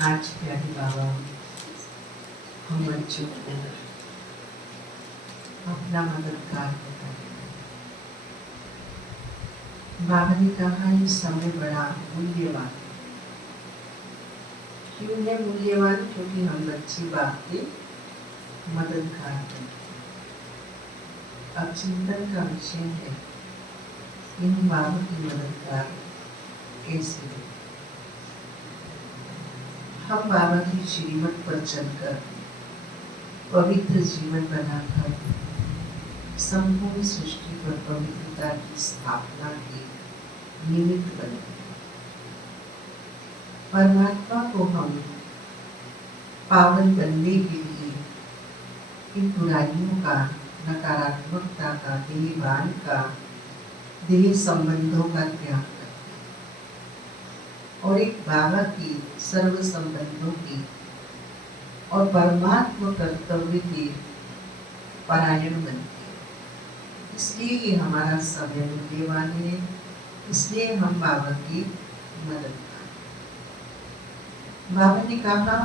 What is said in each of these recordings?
आज प्यारे बाबा हम बच्चों को अपना मददगार बताए। बाबा ने कहा ये समय बड़ा मूल्यवान। क्यों है मूल्यवान? क्योंकि हम बच्चे बाप के मददगार हैं। अब चिंतन का विषय है इन बाबा की मददगार कैसे हो। हम बाबा की श्रीमत पर चलकर पवित्र जीवन बनाकर संपूर्ण सृष्टि पर पवित्रता की स्थापना के निमित्त बने। परमात्मा को हम पावन बनने के लिए इन बुराइयों का, नकारात्मकता का, देहभान का, देह संबंधों का त्याग करते और एक बाबा की सर्व संबंधों की और परमात्मा कर्तव्य के परायण बनते। इसलिए ये हमारा समय मूल्यवान है। इसलिए हम बाबा की मदद करें। बाबा ने कहा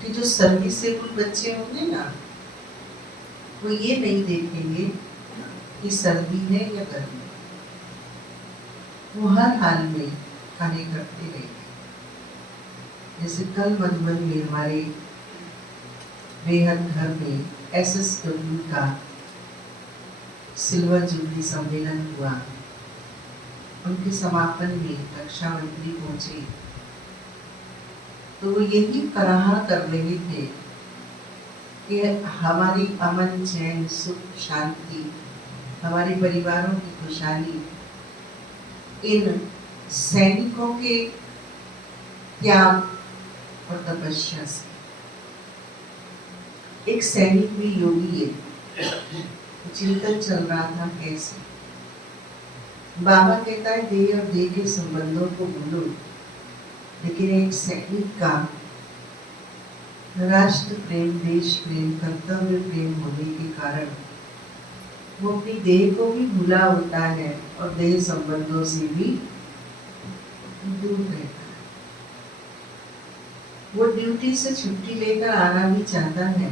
कि जो सर्विसेबल बच्चे होंगे ना, वो ये नहीं देखेंगे कि सर्दी है या गर्मी, वो हर हाल में कार्य करते रहेंगे। जैसे कल मधुबन में हमारे बेहद घर में SSW का सिल्वर जुबली सम्मेलन हुआ। उनके समापन में रक्षा मंत्री पहुंचे तो वो यही कराहा कर रहे थे कि हमारी अमन, चैन, सुख, शांति, हमारे परिवारों की खुशहाली इन सैनिकों के त्याग और तपस्या से। एक सैनिक भी योगी है। चिंतन चल रहा था कैसे। बाबा कहता है देह और देह के संबंधों को भूलो, लेकिन एक सैनिक का राष्ट्र प्रेम, देश प्रेम, कर्तव्य प्रेम होने के कारण वो अपनी देह को भी भूला होता है और देह संबंधों से भी दूर रहता है। वो ड्यूटी से छुट्टी लेकर आना भी चाहता है,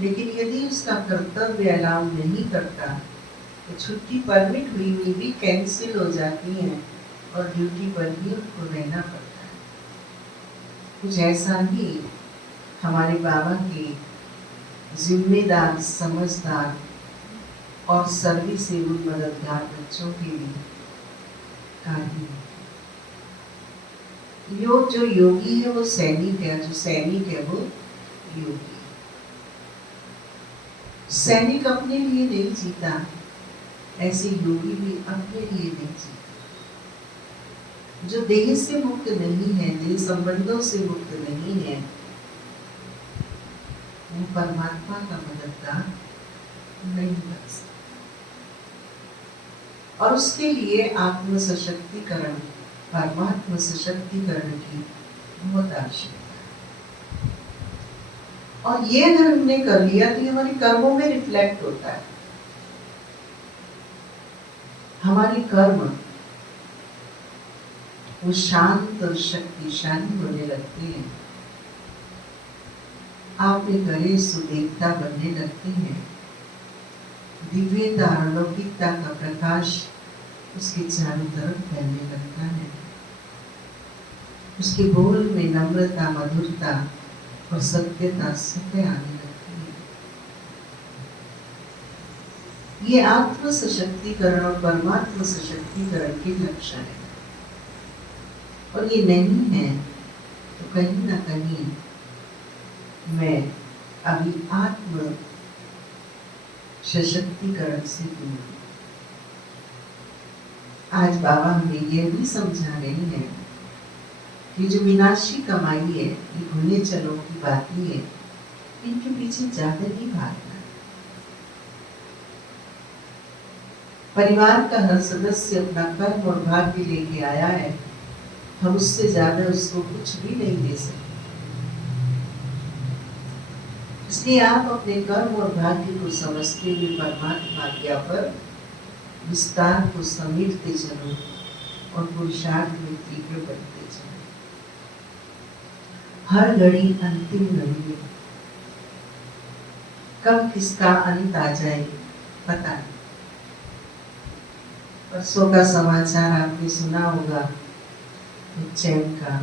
लेकिन यदि उसका कर्तव्य अलाउ नहीं करता तो छुट्टी परमिट हुई भी कैंसिल हो जाती है और ड्यूटी पर भी उनको रहना पड़ता है। कुछ ऐसा ही हमारे बाबा के जिम्मेदार, समझदार और सर्विसेबल मददगार बच्चों के लिए कार्य। जो योगी है वो सैनिक है, जो सैनिक है वो योगी। सैनिक अपने लिए नहीं जीता, ऐसे योगी भी अपने लिए नहीं जीता। जो देह से मुक्त नहीं है, देह संबंधों से मुक्त नहीं है, वो परमात्मा का मददगार नहीं बन सकता। और उसके लिए आत्म सशक्तिकरण, परमात्मा सशक्तिकरण की बहुत आवश्यकता है। और ये अगर हमने कर लिया तो ये हमारे कर्मों में रिफ्लेक्ट होता है। हमारी कर्म वो शांत और शक्तिशाली होने लगते हैं। आपने करे सुदेवता बनने लगते हैं। दिव्यता, अलौकिकता का प्रकाश उसके चारों तरफ फैलने लगता है। उसके बोल में नम्रता, मधुरता और सत्यता सत्य आने लगती है। ये आत्म सशक्तिकरण और परमात्मा सशक्तिकरण के लक्षण है। और ये नहीं है तो कहीं ना कहीं मैं अभी आत्म सशक्तिकरण से दूर हूं। आज बाबा हमें यह भी समझा रहे हैं ये जो विनाशी कमाई है, ये घुने चलो की बात नहीं है, इनके पीछे ज्यादा नहीं भागना। परिवार का हर सदस्य अपना कर्म और भाग्य लेके आया है, हम उससे ज्यादा उसको कुछ भी नहीं दे सकते। इसलिए आप अपने कर्म और भाग्य को समझते हुए परमात्मा आज्ञा पर विस्तार को समेटते चलो और पुरुषार्थ में तीव्र बनते चलो। हर घड़ी अंतिम घड़ी है, कब किसका अंत आ जाए पता नहीं। परसों का समाचार आपने सुना होगा उज्जैन का,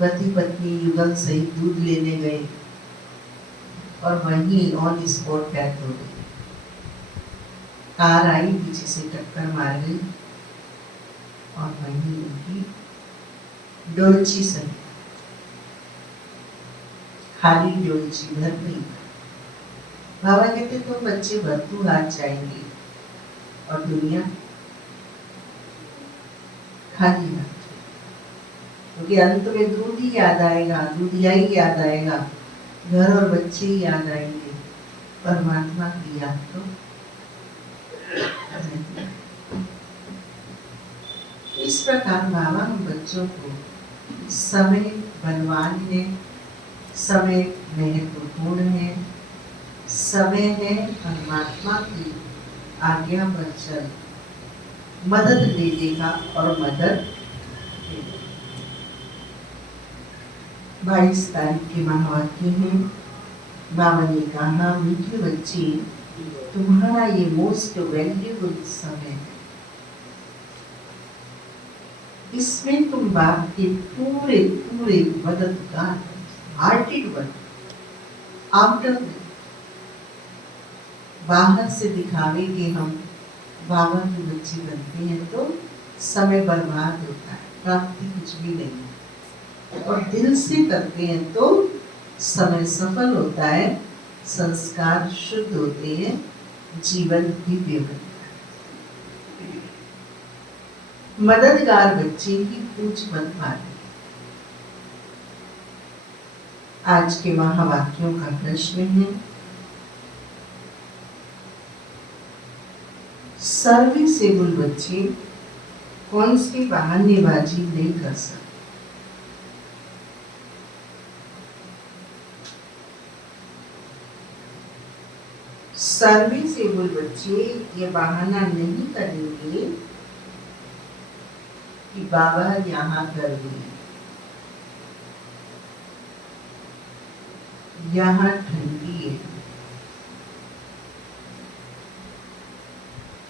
पति पत्नी युगल सहित दूध लेने गए और वहीं ऑन स्पॉट डेथ हो गई। कार आई, पीछे से टक्कर मार गई और वहीं उनकी डोलची सही, खाली डोलची भर गई। बाबा कहते तो बच्चे भरतू हाथ जाएंगे और दुनिया खाली हाथ, क्योंकि अंत में दूध ही याद आएगा, दूधिया ही याद आएगा, घर और बच्चे ही याद आएंगे, परमात्मा की याद तो इस प्रकार बाबा हम बच्चों को समय बलवान है, समय महत्वपूर्ण है, समय है परमात्मा की आज्ञा पर चल, मदद ले लेगा और मदद 22 तारीख के महावाक्य हैं। बाबा ने कहा, मीठे बच्चे, तुम्हारा ये मोस्ट वैल्यूएबल समय है, इसमें तुम बाप के पूरे पूरे मददगार, हार्टेड वन, आफ्टर बाहर से दिखावे कि हम बाबा के बच्चे बनते हैं तो समय बर्बाद होता है, प्राप्ति कुछ भी नहीं है, और दिल से करते हैं तो समय सफल होता है, संस्कार शुद्ध होते हैं, जीवन दिव्य बनता है। मददगार बच्चे ही पूछ बन पाते। आज के महावाक्यों का प्रश्न है, सर्विसेबल बच्चे कौन सी बहानेबाजी नहीं कर सकते। सर्विसेबल बच्चे ये बहाना नहीं करेंगे कि बाबा यहाँ कर दिए, यहाँ ठंडी है,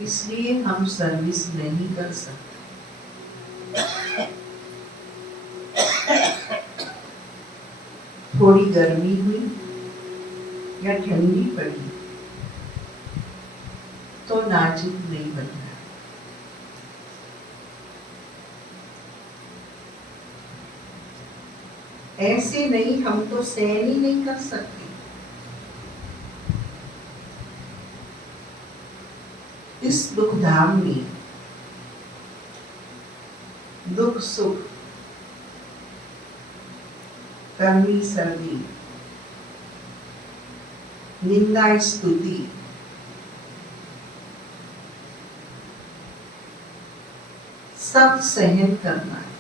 इसलिए हम सर्विस नहीं कर सकते। थोड़ी गर्मी हुई या ठंडी पड़ी तो नाजुक नहीं बन रहा। ऐसे नहीं, हम तो सहन ही नहीं कर सकते। इस दुख धाम में दुख सुख, गर्मी सर्दी, निंदा स्तुति, सब सहन करना है।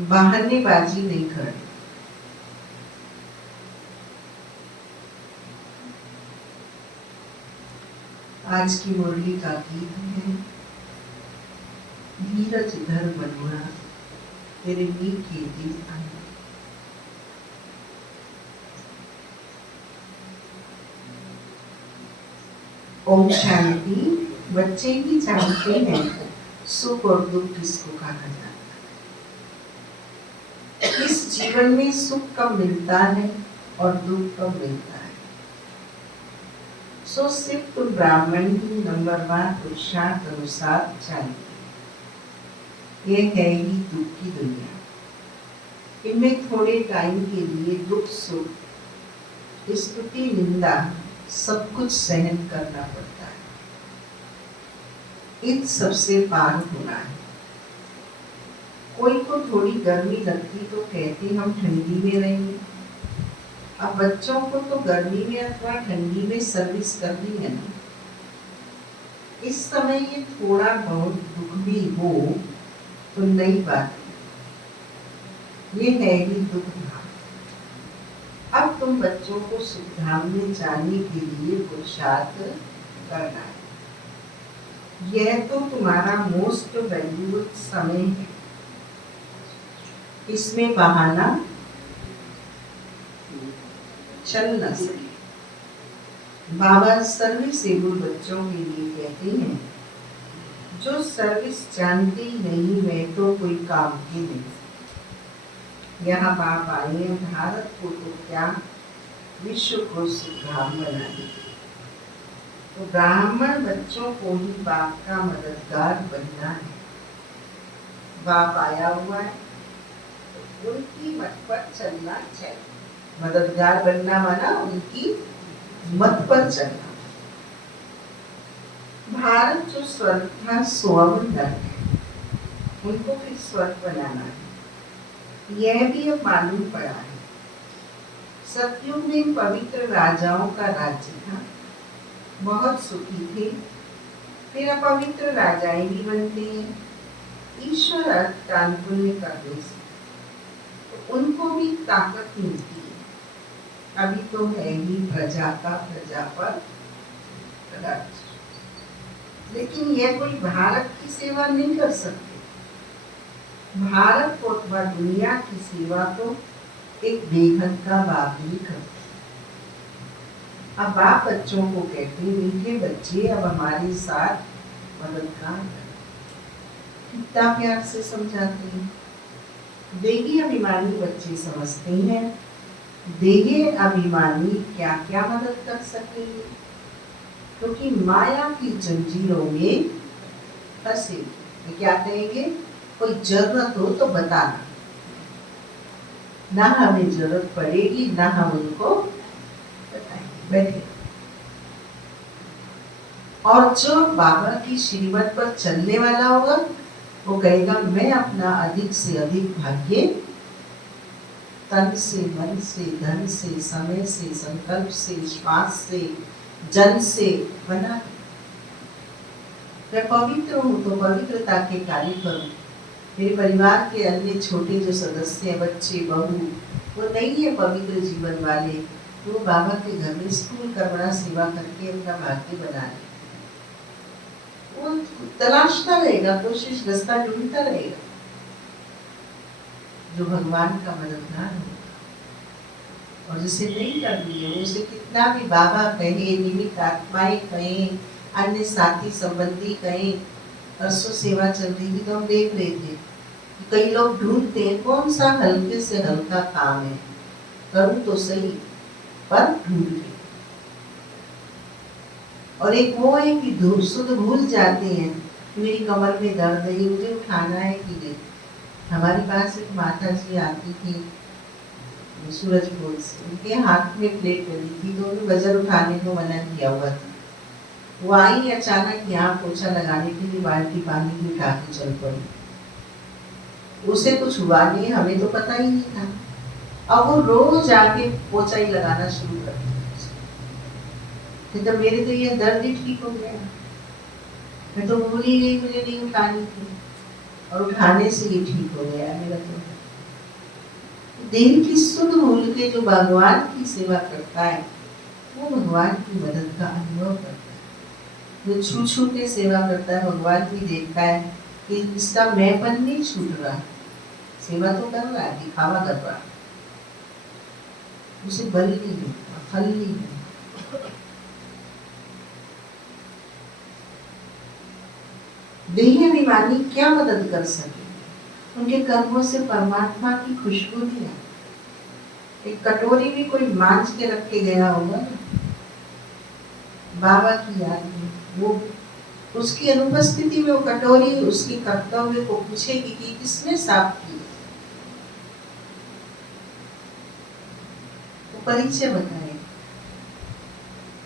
बहानेबाजी नहीं करनी। आज की मुरली का गीत है, धीरज धर मनोरा, तेरे मीठे दिन आए। ओम शांति। बच्चे ही जानते हैं सुख और दुख किसको कहा जाता है। इस जीवन में सुख कब मिलता है और दुख कब मिलता है। सो सिर्फ तुम ब्राह्मण ही नंबरवार पुरुषार्थ अनुसार चाहिए। ये है ही दुख की दुनिया। इनमें थोड़े टाइम के लिए दुख सुख, स्तुति निंदा सब कुछ सहन करना पड़ता है। इन सबसे पार होना है। कोई को थोड़ी गर्मी लगती तो कहते हम ठंडी में रहेंगे। अब बच्चों को तो गर्मी में अथवा ठंडी में सर्विस करनी है ना। इस समय ये थोड़ा बहुत दुख भी हो तो नई बात है, ये है ही दुख भाग। अब तुम बच्चों को सुखधाम में जाने के लिए पुरुषार्थ करना है। यह तो तुम्हारा मोस्ट वैल्यूएबल समय है, इसमें बहाना चल न सके। बाबा सर्विसेबल बच्चों के लिए कहते हैं, जो सर्विस जानते ही नहीं वह तो कोई काम की नहीं। यहाँ बाप आए हैं भारत को तो क्या विश्व को सुखधाम बनाने। तो ब्राह्मण बच्चों को ही बाप का मददगार बनना है। बाप आया हुआ है तो उनकी मत पर चलना चाहिए। मददगार बनना माना उनकी मत पर चलना। भारत जो स्वर्ग था सो अब नरक है, उनको फिर स्वर्ग बनाना है। यह भी अब मालूम पड़ा है। सतयुग में पवित्र राजाओं का राज्य था, बहुत सुखी थे। फिर अपवित्र राजाएं भी बनते हैं। ईश्वर दान पुण्य करने से तो उनको भी ताकत मिलती है। अभी तो है ही प्रजा का प्रजा पर राज्य, लेकिन यह कोई भारत की सेवा नहीं कर सकते। भारत को अथवा दुनिया की सेवा तो एक बेहद का बाप ही करते। अब बाप बच्चों को कहते हैं, मीठे बच्चे अब हमारे साथ मददगार करें। कितना प्यार से समझाते हैं। देही अभिमानी बच्चे समझते हैं देही अभिमानी क्या क्या मदद कर सकेंगे, क्योंकि माया की जंजीरों में फंसे। क्या कहेंगे, कोई जरूरत हो तो बताना, ना हमें जरूरत पड़ेगी ना हम उनको बताएंगे, बैठे। और जो बाबा की श्रीमत पर चलने वाला होगा वो कहेगा, मैं अपना अधिक से अधिक भाग्य तन से, मन से, धन से, समय से, संकल्प से, श्वास से, जन से बना। मैं पवित्र हूँ तो पवित्रता के कार्य करूँ। मेरे परिवार के अन्य छोटे जो सदस्य हैं, बच्चे, बहू, वो नहीं है पवित्र जीवन वाले, वो बाबा के घर में स्कूल करना, सेवा करके अपना भाग्य बना ले। वो तलाशता रहेगा, कोशिश रास्ता ढूंढता रहेगा जो भगवान का मददगार होगा। और जिसे नहीं करनी है उसे कितना भी बाबा कहे, निमित्त आत्माएं कहें, अन्य साथी संबंधी कहें। परसों सेवा चल रही थी तो हम देख रहे थे कि कई लोग ढूंढते हैं कौन सा हल्के से हल्का काम है, करूं तो सही, पर ढूंढ के। और एक वो है कि शुद्ध भूल जाते हैं कि मेरी कमर में दर्द है, मुझे उठाना है कि नहीं। हमारे पास एक माता जी आती थी सूरजपुर से, उनके हाथ में प्लेट लगी थी तो उन्हें वजन उठाने को मना किया हुआ था। वो आई अचानक यहाँ पोछा लगाने के लिए, बाल्टी पानी की उठा के चल पड़ी। उसे कुछ हुआ नहीं, हमें तो पता ही नहीं था। अब वो रोज आके पोछा ही लगाना शुरू कर दिया। तो मेरे तो ये दर्द ही ठीक हो गया, मैं तो भूल ही गई मुझे नहीं उठानी थी, और उठाने से ये ठीक हो गया मेरा। तो देह की शुद्ध भूल के जो भगवान की सेवा करता है वो भगवान की मदद का अनुभव करता है। जो छू छू के सेवा करता है भगवान भी देखता है कि इसका मैंपन नहीं छूट रहा, सेवा तो कर रहा है, दिखावा कर रहा है, उसे बल नहीं मिलता, फल नहीं मिलता। देह अभिमानी क्या मदद कर सके, उनके कर्मों से परमात्मा की खुशबू नहीं आती। एक कटोरी भी कोई मांझ के रख के गया होगा ना बाबा की याद में, वो उसकी अनुपस्थिति में वो कटोरी उसकी कर्तव्य को पूछेगी कि किसने साफ की, वो परिचय बताएगा।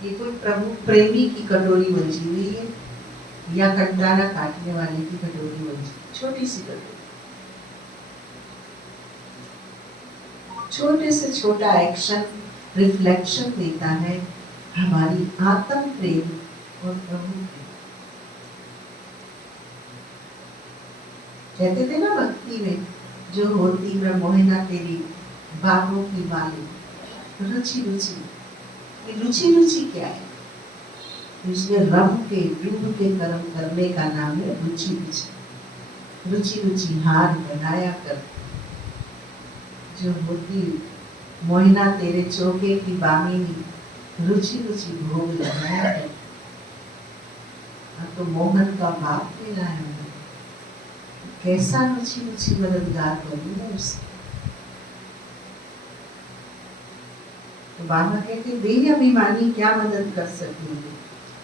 ये कोई प्रभु प्रेमी की कटोरी बची हुई है, या कंटारा काटने वाले की कटोरी बन जाए, छोटी सी कटोरी। छोटे से छोटा एक्शन रिफ्लेक्शन देता है हमारी आत्म प्रेम और प्रभु प्रेम। कहते थे ना भक्ति में, जो होती मैं मोहिना तेरी बागों की माली, रुचि रुचि। ये रुचि रुचि क्या है? इसमें रब के डूब के कर्म करने का नाम है रुचि रुचि। रुचि रुचि हार बनाया कर, जो होती मोहिना तेरे चौके की बामिनी, रुचि रुचि भोग लगाया कर। तो मोहन का बाप मिला है, कैसा रुचि रुचि मददगार बनूंगा उससे। तो बाबा कहते देह अभिमानी क्या मदद कर सकेंगे,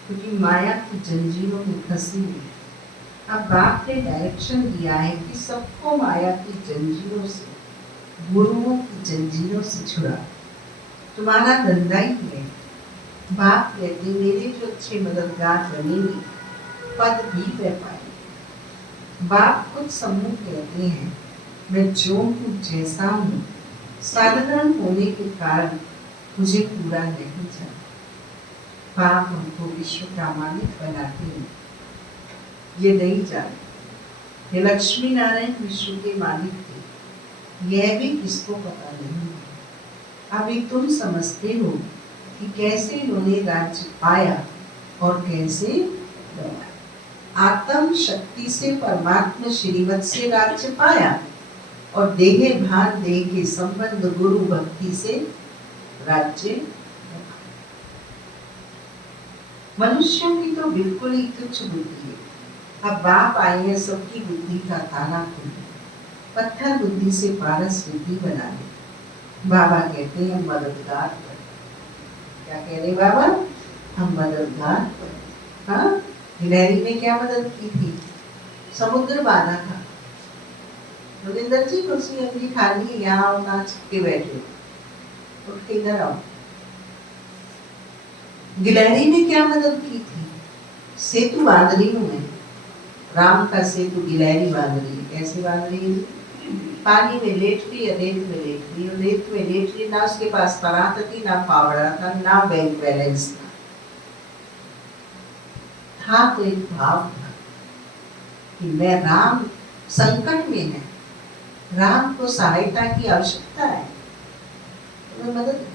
क्योंकि माया की जंजीरों में फंसी हुई। अब बाप ने डायरेक्शन दिया है कि सबको माया की जंजीरों से, गुरुओं की जंजीरों से छुड़ा। तुम्हारा धंधा ही है। बाप कहते मेरे जो अच्छे मददगार बनेंगे पद भी पै पाए। बाप खुद सम्मुख कहते हैं मैं जो हूँ जैसा हूँ, साधारण होने के कारण मुझे पूरा नहीं जाता। बाप हमको विश्व का मालिक बनाते हैं, ये नहीं जानते। ये लक्ष्मी नारायण विश्व के मालिक थे, यह भी किसको पता नहीं। अभी तुम समझते हो कि कैसे इन्होंने राज्य पाया और कैसे गवाया। आत्म शक्ति से परमात्मा श्रीमत से राज्य पाया और देह भान देह के संबंध गुरु भक्ति से राज्य। मनुष्यों की तो बिल्कुल ही तुच्छ बुद्धि है। अब बाप आए हैं सबकी बुद्धि का ताला खोलने, पत्थर बुद्धि से पारस बुद्धि बनाने। बाबा कहते हैं मददगार बने। क्या कह रहे बाबा? हम मददगार बने। हाँ, गिलहरी ने क्या मदद की थी? समुद्र बांधा था। रविंदर जी कुर्सी अपनी खाली है, यहाँ आओ ना, चिपके बैठे, उठ के इधर आओ। गिलहरी ने क्या मदद की थी? सेतु बांध रही हूं मैं, राम का सेतु गिलहरी बांध रही है। कैसे बांध रही है? पानी में लेट रही है, रेत में लेट रही है। रेत में लेट रही, ना उसके पास परात थी, ना फावड़ा था, ना बैंक बैलेंस था तो एक भाव था कि मैं राम संकट में है, राम को सहायता की आवश्यकता है, तो मैं मदद।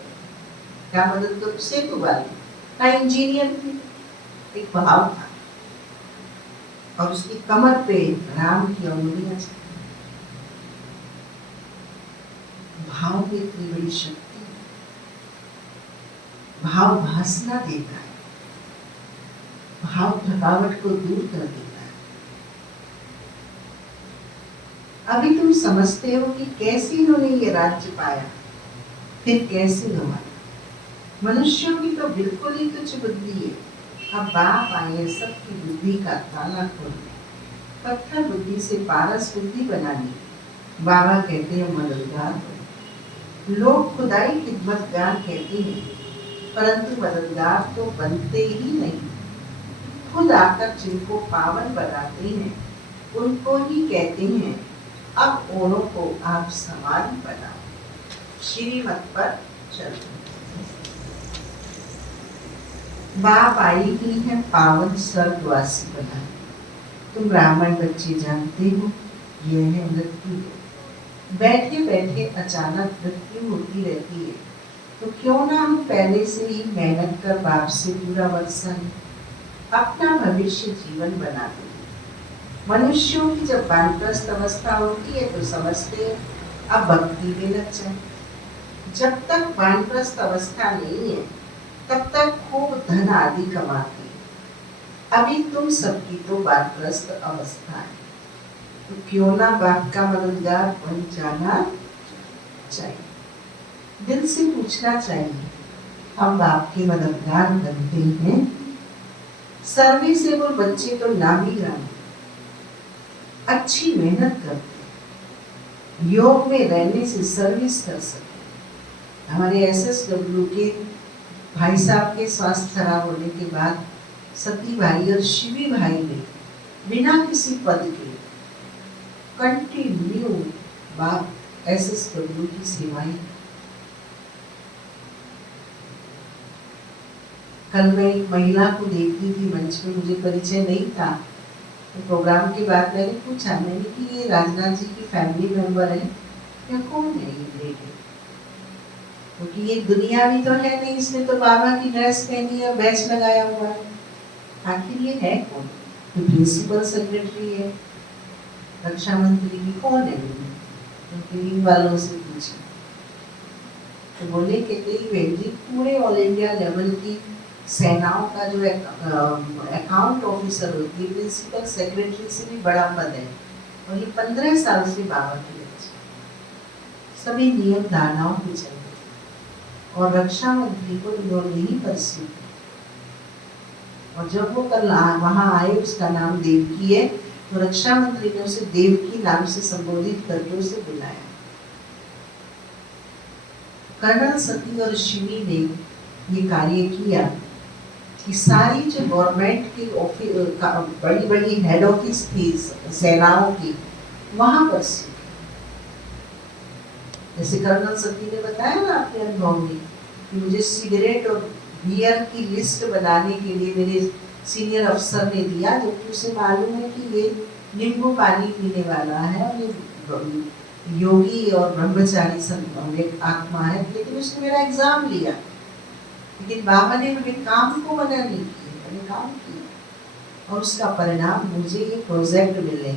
क्या मदद करूं? सेतु बांधी का इंजीनियर थी, एक भाव था। और उसकी कमर पे राम की अंगुलियां थी। भाव में इतनी बड़ी शक्ति है। भाव भासना देता है, भाव थकावट को दूर कर देता है। अभी तुम समझते हो कि कैसे इन्होंने ये राज्य पाया, फिर कैसे गंवाया। मनुष्यों की तो बिल्कुल ही तुच्छ बुद्धि है। अब बाप आए सबकी बुद्धि का ताला खोलने, पत्थर बुद्धि से पारस बुद्धि बनाने। बाबा कहते हैं मददगार बनो। लोग खुदाई खिदमतगार कहते हैं, परंतु मददगार तो बनते ही नहीं। खुद आकर जिनको पावन बनाते हैं उनको ही कहते हैं अब औरों को आप समान बनाओ। श्रीमत पर चलो। बाप आई ही है पावन स्वर्गवासी बनाने। तुम ब्राह्मण बच्चे जानते हो यह है मृत्यु। बैठे बैठे अचानक मृत्यु होती रहती है, तो क्यों ना हम पहले से ही मेहनत कर बाप से पूरा वर्षा अपना भविष्य जीवन बना दें। मनुष्यों की जब वानप्रस्थ अवस्था होती है तो समझते हैं अब भक्ति में लग जाए। जब तक वानप्रस्थ अवस्था नहीं है तब तक खूब धन आदि कमाते। अभी तुम सबकी तो वानप्रस्थ अवस्था है, तो क्यों ना बाप का मददगार बन जाना चाहिए। दिल से पूछना चाहिए हम बाप के मददगार बनते हैं। सर्विसेबल बच्चे तो नामी ग्रामी अच्छी मेहनत करते, योग में रहने से सर्विस कर सकते। हमारे SSW के भाई साहब के स्वास्थ्य खराब होने के बाद सती भाई और शिवी भाई ने बिना किसी पद के कंटिन्यू बात SSW की सेवाएं। कल मैं एक महिला को देखती थी मंच में, मुझे परिचय नहीं था, तो प्रोग्राम के बाद मैंने पूछा, मैंने कि ये राजनाथ जी की फैमिली मेंबर है या कौन है ये लेडी, क्योंकि ये दुनिया भी तो है नहीं, इसने तो बाबा की ड्रेस पहनी है, बैच लगाया हुआ है, आखिर ये है कौन? तो प्रिंसिपल सेक्रेटरी है रक्षा मंत्री की, कौन है? तो इन वालों से पूछा तो बोले कहते जी पूरे ऑल इंडिया लेवल की सेनाओं का जो अकाउंट ऑफिसर होती है, प्रिंसिपल सेक्रेटरी से भी बड़ा पद है, और ये 15 साल से बाबा के बच्चे, सभी नियम धारणाओं पे चल रहे, और रक्षा मंत्री को इन्होंने ही परस्यू किया। और जब वो कल वहां आए, उसका नाम देवकी है, तो रक्षा मंत्री ने उसे देवकी नाम से संबोधित करके उसे बुलाया। कर्नल सती और शिवी ने ये कार्य किया कि सारी जो गवर्नमेंट की बड़ी बड़ी हेड ऑफिस थी सेनाओं की, वहां पर जैसे कर्नल सती ने बताया ना अपने अनुभव में कि मुझे सिगरेट और बियर की लिस्ट बनाने के लिए मेरे सीनियर अफसर ने दिया, जबकि उसे मालूम है कि ये नींबू पानी पीने वाला है और ये योगी और ब्रह्मचारी आत्मा है, लेकिन उसने मेरा एग्जाम लिया। लेकिन बाबा ने मेरे काम को मना नहीं किया, मैंने काम किया, और उसका परिणाम मुझे ये प्रोजेक्ट मिले,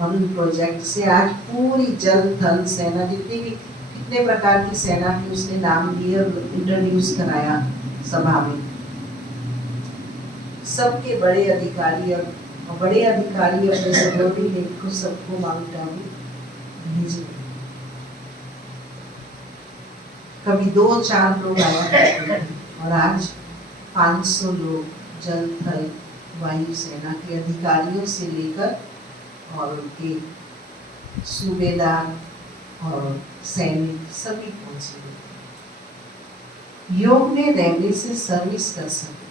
और उन प्रोजेक्ट से आज पूरी जल थल सेना, जितनी भी कितने प्रकार की सेना की उसने नाम लिए और इंट्रोड्यूस कराया सभा में, सबके बड़े अधिकारी और बड़े अधिकारी अपने सबॉर्डिनेट को सबको माउंट आबू भेजे। कभी 2-4 लोग आया करते थे, और आज 500 लोग जल थल वायु सेना के अधिकारियों से लेकर और उनके सूबेदार और सैनिक सभी पहुंचे। योग में रहने से सर्विस कर सकते,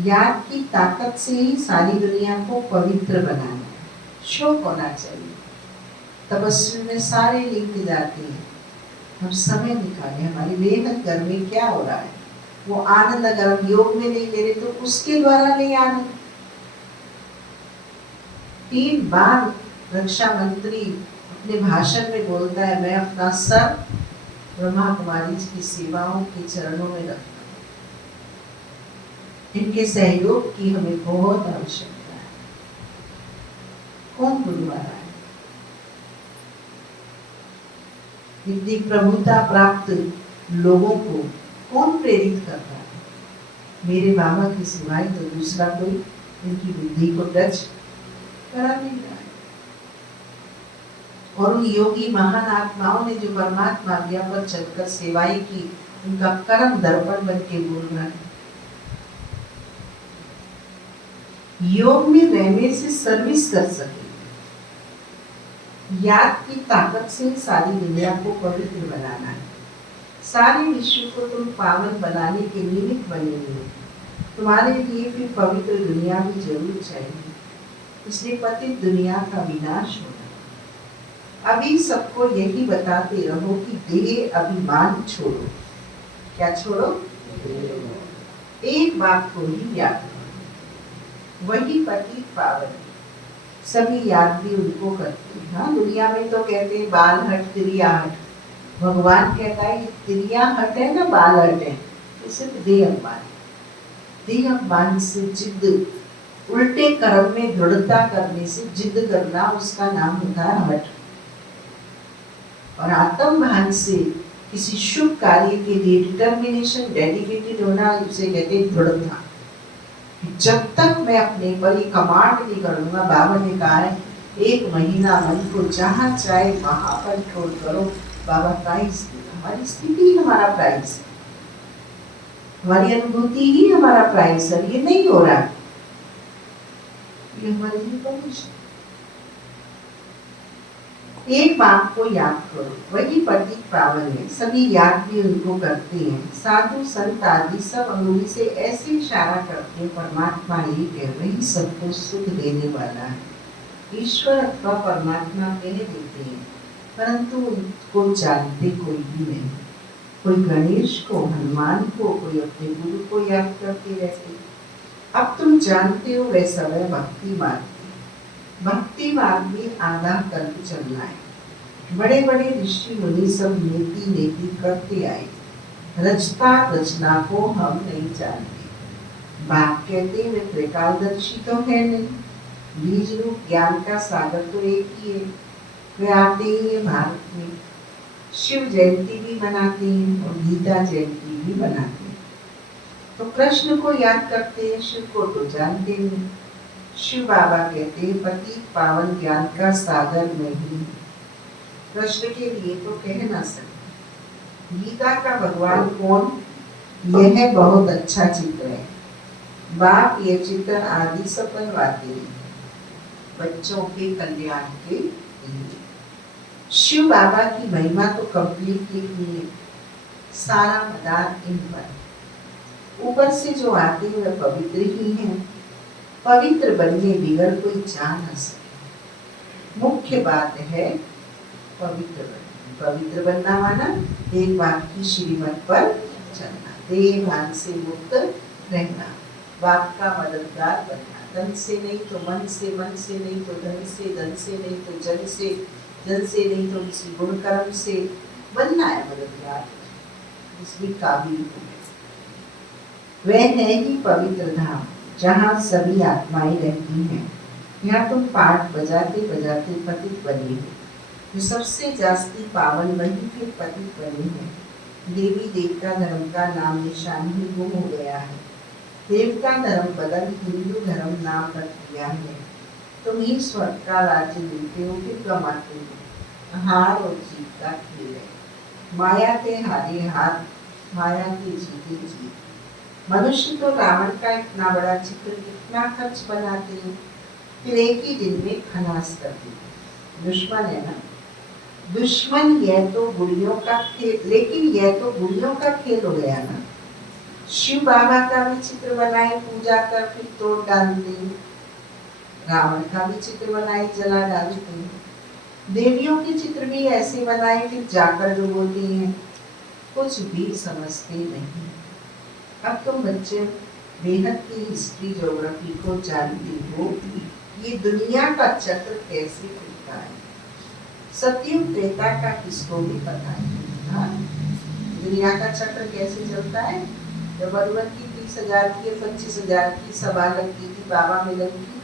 याद की ताकत से ही सारी दुनिया को पवित्र बनाना है। शौक होना चाहिए। तपस्वी में सारे लिंक जाते हैं, हम समय निकालें। हमारे बेहद घर में क्या हो रहा है, वो आनंद अगर हम योग में नहीं ले रहे तो उसके द्वारा नहीं आनंद। 3 बार रक्षा मंत्री अपने भाषण में बोलता है, मैं अपना सर ब्रह्मा कुमारी जी की सेवाओं के चरणों में रखता हूं, इनके सहयोग की हमें बहुत आवश्यकता है। कौन बुलवा रहा है? इतनी प्रभुता प्राप्त लोगों को कौन प्रेरित कर रहा है? मेरे बाबा के सिवाय तो दूसरा कोई इनकी बुद्धि को टच करा नहीं रहा है। और उन योगी महान आत्माओं ने जो परमात्मा आज्ञा पर चलकर सेवाएं की, उनका कर्म दर्पण बन के बोल रहा है। योग में रहने से सर्विस कर सके, याद की ताकत से सारी दुनिया को पवित्र बनाना है। सारे विश्व को तुम पावन बनाने के निमित्त बने हुए, तुम्हारे लिए फिर पवित्र दुनिया भी जरूर चाहिए, इसलिए पतित दुनिया का विनाश होगा। अभी सबको यही बताते रहो कि देह अभिमान छोड़ो। क्या छोड़ो? एक बात को ही याद करो, वही पतित पावन। सभी याद भी उनको करते हैं। हाँ, दुनिया में तो कहते हैं बाल हट क्रिया हट, भगवान कहता है ये क्रिया हट है ना बाल हट है, ये सिर्फ देह अभिमान। देह अभिमान से जिद, उल्टे कर्म में दृढ़ता करने से जिद करना, उसका नाम होता है हट। और आत्म भान से किसी शुभ कार्य के लिए डिटर्मिनेशन, डेडिकेटेड होना, उसे कहते हैं दृढ़ता। जब तक मैं अपने पर ही कमांड नहीं करूंगा, बाबा ने कहा है 1 महीना मन को जहां चाहे वहां कंट्रोल करो, बाबा प्राइज देगा। हमारी स्थिति ही हमारा प्राइज है, हमारी अनुभूति ही हमारा प्राइज है। ये नहीं हो रहा, ये हमारे लिए परमिशन। एक बाप को याद करो, वही पतित पावन है, सभी याद भी उनको करते हैं। साधु संत आदि सब अंगुली से ऐसे इशारा करते हैं, परमात्मा एक है, वही सबको सुख देने वाला है। ईश्वर अथवा परमात्मा कह देते हैं, परंतु उनको जानते कोई भी नहीं। कोई गणेश को, हनुमान को, कोई अपने गुरु को याद करते रहते। अब तुम जानते हो वह समय भक्ति मार्ग। भक्ति मार्ग में आधा कल्प चलना है। बड़े बड़े ऋषि मुनि सब नेति नेति करते आए, रचता रचना को हम नहीं जानते। बाप कहते वे त्रिकालदर्शी तो है नहीं, बीज रूप ज्ञान का सागर तो एक ही है। वे आते ही है भारत में, शिव जयंती भी मनाते हैं और गीता जयंती भी मनाते हैं। तो कृष्ण को याद करते हैं, शिव को तो जानते नहीं। शिव बाबा कहते हैं पतित पावन ज्ञान का सागर नहीं। कृष्ण के लिए तो कह ना सकते। गीता का भगवान कौन? यह बहुत अच्छा चित्र है। बाप ये चित्र आदि सब बनवाते हैं बच्चों के कल्याण के लिए। शिव बाबा की महिमा तो कंप्लीट लिखनी है, सारा मदार इन पर। ऊपर से जो आते हैं वह पवित्र ही हैं। पवित्र बनने बिगर कोई जा न सके। मुख्य बात है पवित्र बनना। पवित्र बनना माना एक बाप की श्रीमत पर चलना, देह भान से मुक्त रहना, बाप का मददगार बनना। धन से नहीं तो मन से, मन से नहीं तो धन से, धन से नहीं तो जन से, जन से नहीं तो किसी गुण कर्म से बनना है मददगार, इसमें काबिल हो। वह है ही पवित्र धाम जहाँ सभी आत्माएं रहती हैं। यहाँ तुम पाठ बजाते बजाते पतित बने हो। जो सबसे जास्ती पावन वही फिर पतित बने हैं। देवी देवता धर्म का नाम निशान ही गुम हो गया है। देवता धर्म बदल हिंदू धर्म नाम रख दिया है। तुम ही स्वर्ग का राज्य मिलते हो फिर कमाते हो। हार और जीत का खेल है। माया के हारे हार, माया के जीते जीत। मनुष्य तो रावण का इतना बड़ा चित्र कितना खर्च बनाते हैं, फिर एक ही दिन में खलास कर देते। दुश्मन है ना, दुश्मन। यह तो बुढ़ियों का खेल, लेकिन यह तो बुढ़ियों का खेल हो गया ना। शिव बाबा का भी चित्र बनाए, पूजा कर फिर तोड़ डालते हैं। रावण का भी चित्र बनाए, जला डालते हैं। देवियों के चित्र भी ऐसे बनाए फिर जाकर जो बोलते हैं, कुछ भी समझते नहीं। अब तुम बच्चे बेहद की हिस्ट्री ज्योग्राफी को जानते हो। ये दुनिया का चक्र कैसे खुलता है। सतयुग त्रेता का किसको भी पता है। हाँ? दुनिया का चक्र कैसे चलता है। जब बलवन की 30,000 की 25,000 की सभा लगती थी बाबा मिलन की,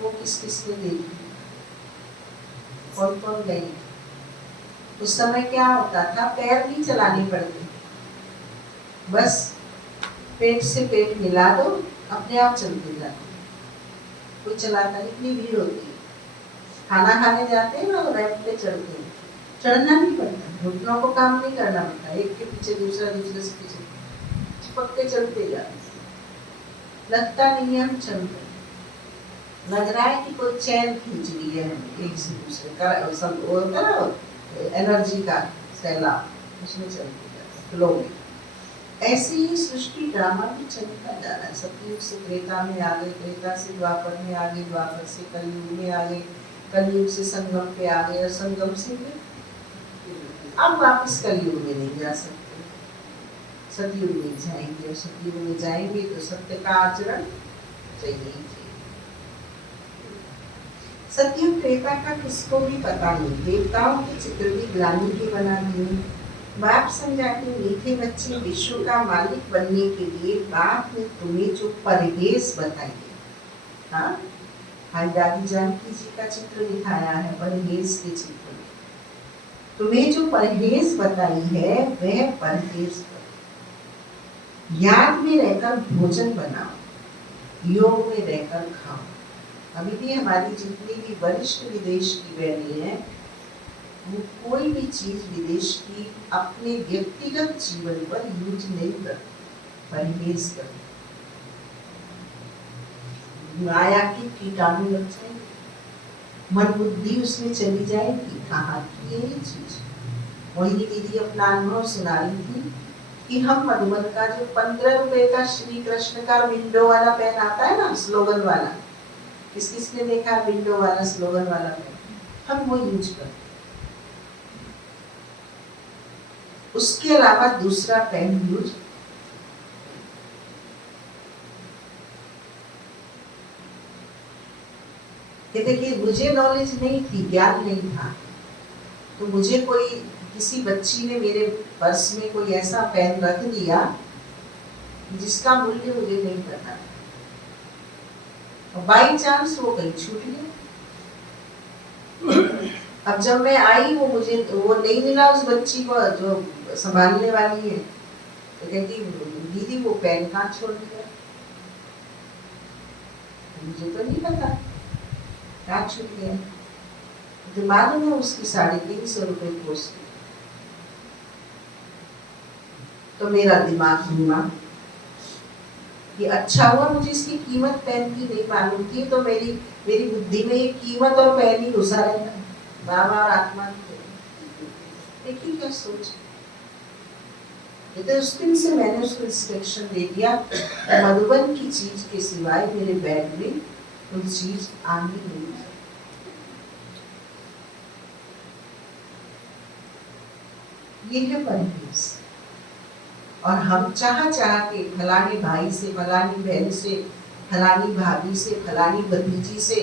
वो किस किस ने देखी, कौन कौन गई। उस समय क्या होता था, पैर नहीं चलाने पड़ते, बस पेट से पेट मिला दो, अपने आप चलते जाते। कोई चलाता, इतनी भीड़ होती है। खाना खाने जाते हैं ना, रैंप पे चढ़ते हैं, चढ़ना नहीं पड़ता, घुटनों को काम नहीं करना पड़ता, एक के पीछे दूसरा, दूसरे से पीछे चिपक के चलते जाते। लगता नहीं है हम चलते, लग रहा है कि कोई चैन खींच रही है एक से दूसरे का, सब वो होता है ना एनर्जी का सैलाब, उसमें चलते जाते फ्लो में। ऐसे ही सृष्टि ड्रामा भी चलता जा रहा है। सतयुग से त्रेता में आ गए, त्रेता से द्वापर में आ गए, द्वापर से कलयुग में आ गए, कलयुग से संगम पे आ गए और संगम से अब वापस कलयुग में नहीं जा सकते, सतयुग में जाएंगे। और सतयुग में जाएंगे तो सत्य का आचरण चाहिए। सतयुग त्रेता का किसको भी पता नहीं। देवताओं के चित्र भी ग्लानि के बना दिए। बाप समझाते मीठे बच्चे, विश्व का मालिक बनने के लिए बाप ने तुम्हें जो परहेज बताई, हाँ, भाई दादी जानकी जी का चित्र दिखाया है, परहेज के चित्र में तुम्हें जो परहेज बताई है वह परहेज करो। याद में रहकर भोजन बनाओ, योग में रहकर खाओ। अभी भी हमारी जितनी भी वरिष्ठ विदेश की बहनें हैं, वो कोई भी चीज विदेश की अपने व्यक्तिगत जीवन पर यूज नहीं करते, परहेज करते। माया की कीटाणु लग जाएंगे, मन बुद्धि उसमें चली जाएगी। कहाँ की यही चीज। मोहिनी दीदी अपना अनुभव सुना रही थी कि हम मधुबन का जो 15 रुपए का श्री कृष्ण का विंडो वाला पेन आता है ना, स्लोगन वाला, किस किसने देखा विंडो वाला स्लोगन वाला पेन, हम वो यूज करते। उसके अलावा दूसरा पेन यूज देखिए, मुझे नॉलेज नहीं थी, ज्ञान नहीं था, तो मुझे कोई किसी बच्ची ने मेरे पर्स में कोई ऐसा पेन रख दिया जिसका मूल्य मुझे नहीं पता, और बाई चांस वो कहीं छूट गया। अब जब मैं आई, वो मुझे वो नहीं मिला उस बच्ची को जो संभालने वाली है, तो कहती दीदी वो पेन कहाँ छोड़ दिया, मुझे तो नहीं पता कहाँ छूट गया। तो मालूम है उसकी 350 रुपए कोर्स की। तो मेरा दिमाग घूमा कि अच्छा हुआ मुझे इसकी कीमत पेन की नहीं मालूम थी, तो मेरी बुद्धि में ये कीमत और पेन ही घुसा रहता है, बाबा और आत्मा। देखिए क्या सोच। तो उस दिन से मैंने उसको इंस्ट्रक्शन दे दिया, मधुबन की चीज के सिवाय मेरे बैग में कोई चीज आनी नहीं है। ये है परहेज। और हम चाह के फलाने भाई से, फलानी बहन से, फलानी भाभी से, फलानी भतीजी से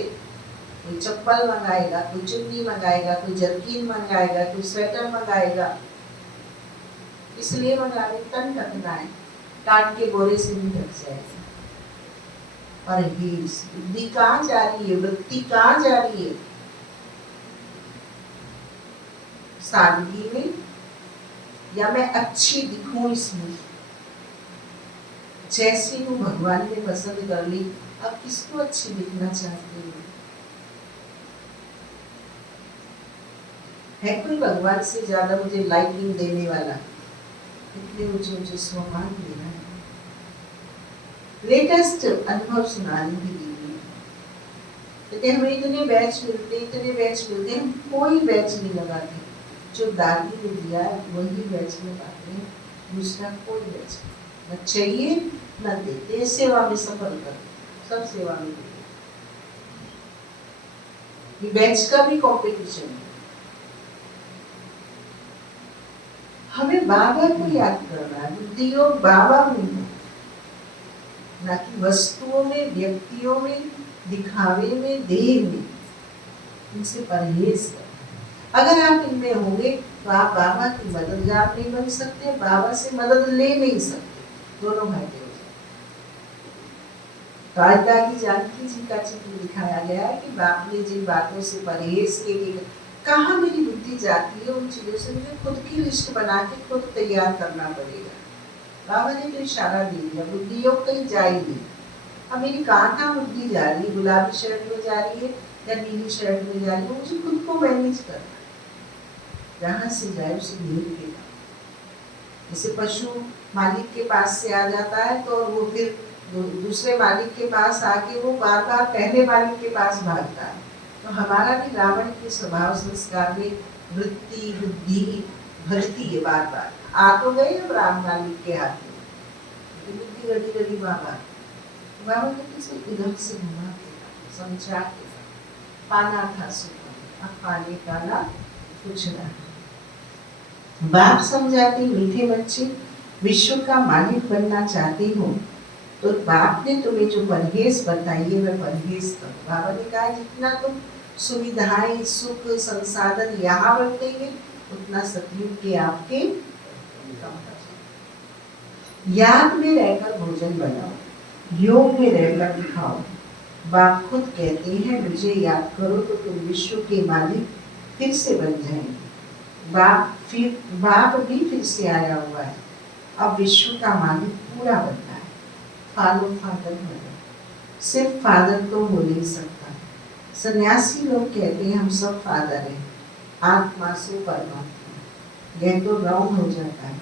कोई चप्पल मंगाएगा, कोई चुन्नी मंगाएगा, कोई जर्किन मंगाएगा, कोई स्वेटर मंगाएगा, इसलिए मंगा रहे तन ढकना है, काट के बोरे से नहीं ढक जाएगा। परहेज, बुद्धि कहाँ जा रही है, वृत्ति कहाँ जा रही है? सादगी में, या मैं अच्छी दिखूं इसमें, जैसी हूँ भगवान ने पसंद कर ली। अब किसको अच्छी दिखना चाहती हूँ? है कोई भगवान से ज्यादा मुझे लाइकिंग देने वाला? इतने ऊंचे ऊंचे स्वमान देना है। लेटेस्ट अनुभव सुनाने की दीदी कहते हमें इतने बैच मिलते, हम कोई बैच नहीं लगाते, जो दादी ने दिया वही बैच लगाते हैं, दूसरा कोई बैच न चाहिए न देते। सेवा में सफल कर, सब सेवा में देते। ये बैच का भी कंपटीशन है। हमें बाबा को याद करना है, बुद्धि योग बाबा में है, ना कि वस्तुओं में, व्यक्तियों में, दिखावे में, देह में। इनसे परहेज कर। अगर आप इनमें होंगे तो आप बाबा की मददगार नहीं बन सकते, बाबा से मदद ले नहीं सकते, दोनों घाटे हो जाते। दादी जानकी जी का चित्र दिखाया गया है कि बाप ने जिन बातों से परहेज के लिए, कहाँ मेरी बुद्धि जाती है उन चीजों से मुझे खुद की लिस्ट बना के खुद तैयार करना पड़ेगा। बाबा ने तो इशारा दे दिया, बुद्धि योग कहीं जाएगी। अब मेरी कहाँ बुद्धि जा रही है, गुलाबी शर्ट में जा रही है या नीली शर्ट में जा रही है, मुझे खुद को मैनेज करना। जहाँ से जाए उसे भेज देगा। जैसे पशु मालिक के पास से आ जाता है तो वो फिर दूसरे मालिक के पास आके वो बार बार पहले मालिक के पास भागता है। तो हमारा भी रावण के स्वभाव संस्कार में वृत्ति बुद्धि भजती है बार बार। आ तो गए अब राम मालिक के हाथ में, बुद्धि गड़ी गड़ी बाबा ने किसी इधर से घुमा देगा, समझा देगा। पाना था सुना, अब पाने का ना कुछ ना। बाप समझाते, मीठे बच्चे विश्व का मालिक बनना चाहते हो तो बाप ने तुम्हें जो परहेज बताई है वह परहेज करो। बाबा ने कहा जितना तुम सुविधाएं सुख संसाधन यहाँ बरतेंगे उतना सतयुग के आपके कम कर। याद में रहकर भोजन बनाओ, योग में रहकर दिखाओ। बाप खुद कहते हैं मुझे याद करो तो तुम विश्व के मालिक फिर से बन जाएंगे। बाप भी फिर से आया हुआ है, अब विश्व का मालिक पूरा बनना है। फादर बनो, सिर्फ फादर तो हो नहीं सकता। सन्यासी लोग कहते हैं हम सब फादर हैं, आत्मा से परमात्मा, यह तो रॉन्ग हो जाता है।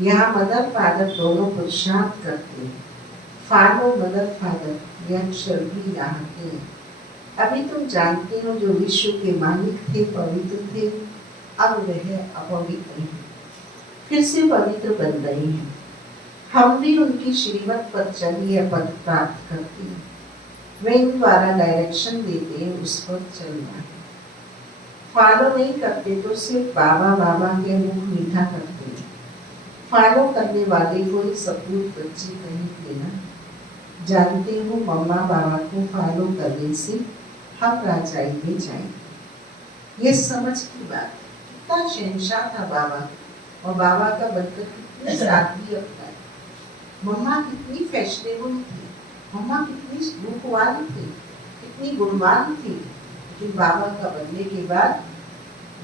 यहाँ मदर फादर दोनों पुरुषार्थ करते हैं। फॉलो मदर फादर, यह अक्षर भी यहाँ के हैं। अभी तुम जानते हो जो विश्व के मालिक थे पवित्र थे, अब वह अपवित्र हैं, फिर से पवित्र बन रहे हैं। हम भी उनकी श्रीमत पर चल यह पद प्राप्त करते हैं। वे इन द्वारा डायरेक्शन देते हैं, उस पर चलना है। फॉलो नहीं करते तो सिर्फ बाबा बाबा के मुख मीठा करते हैं। फॉलो करने वाले को ही सपूत बच्चे कहीं देना। जानते हो मम्मा बाबा को फॉलो करने से हम राजाई में जाएंगे। ये समझ की बात। कितना शहंशाह था बाबा, और बाबा का बनकर कितनी सादगी अपनाई। मम्मा कितनी फैशनेबल थी, मम्मा कितनी रूपवान थी, कितनी गुणवान थी, लेकिन बाबा का बनने के बाद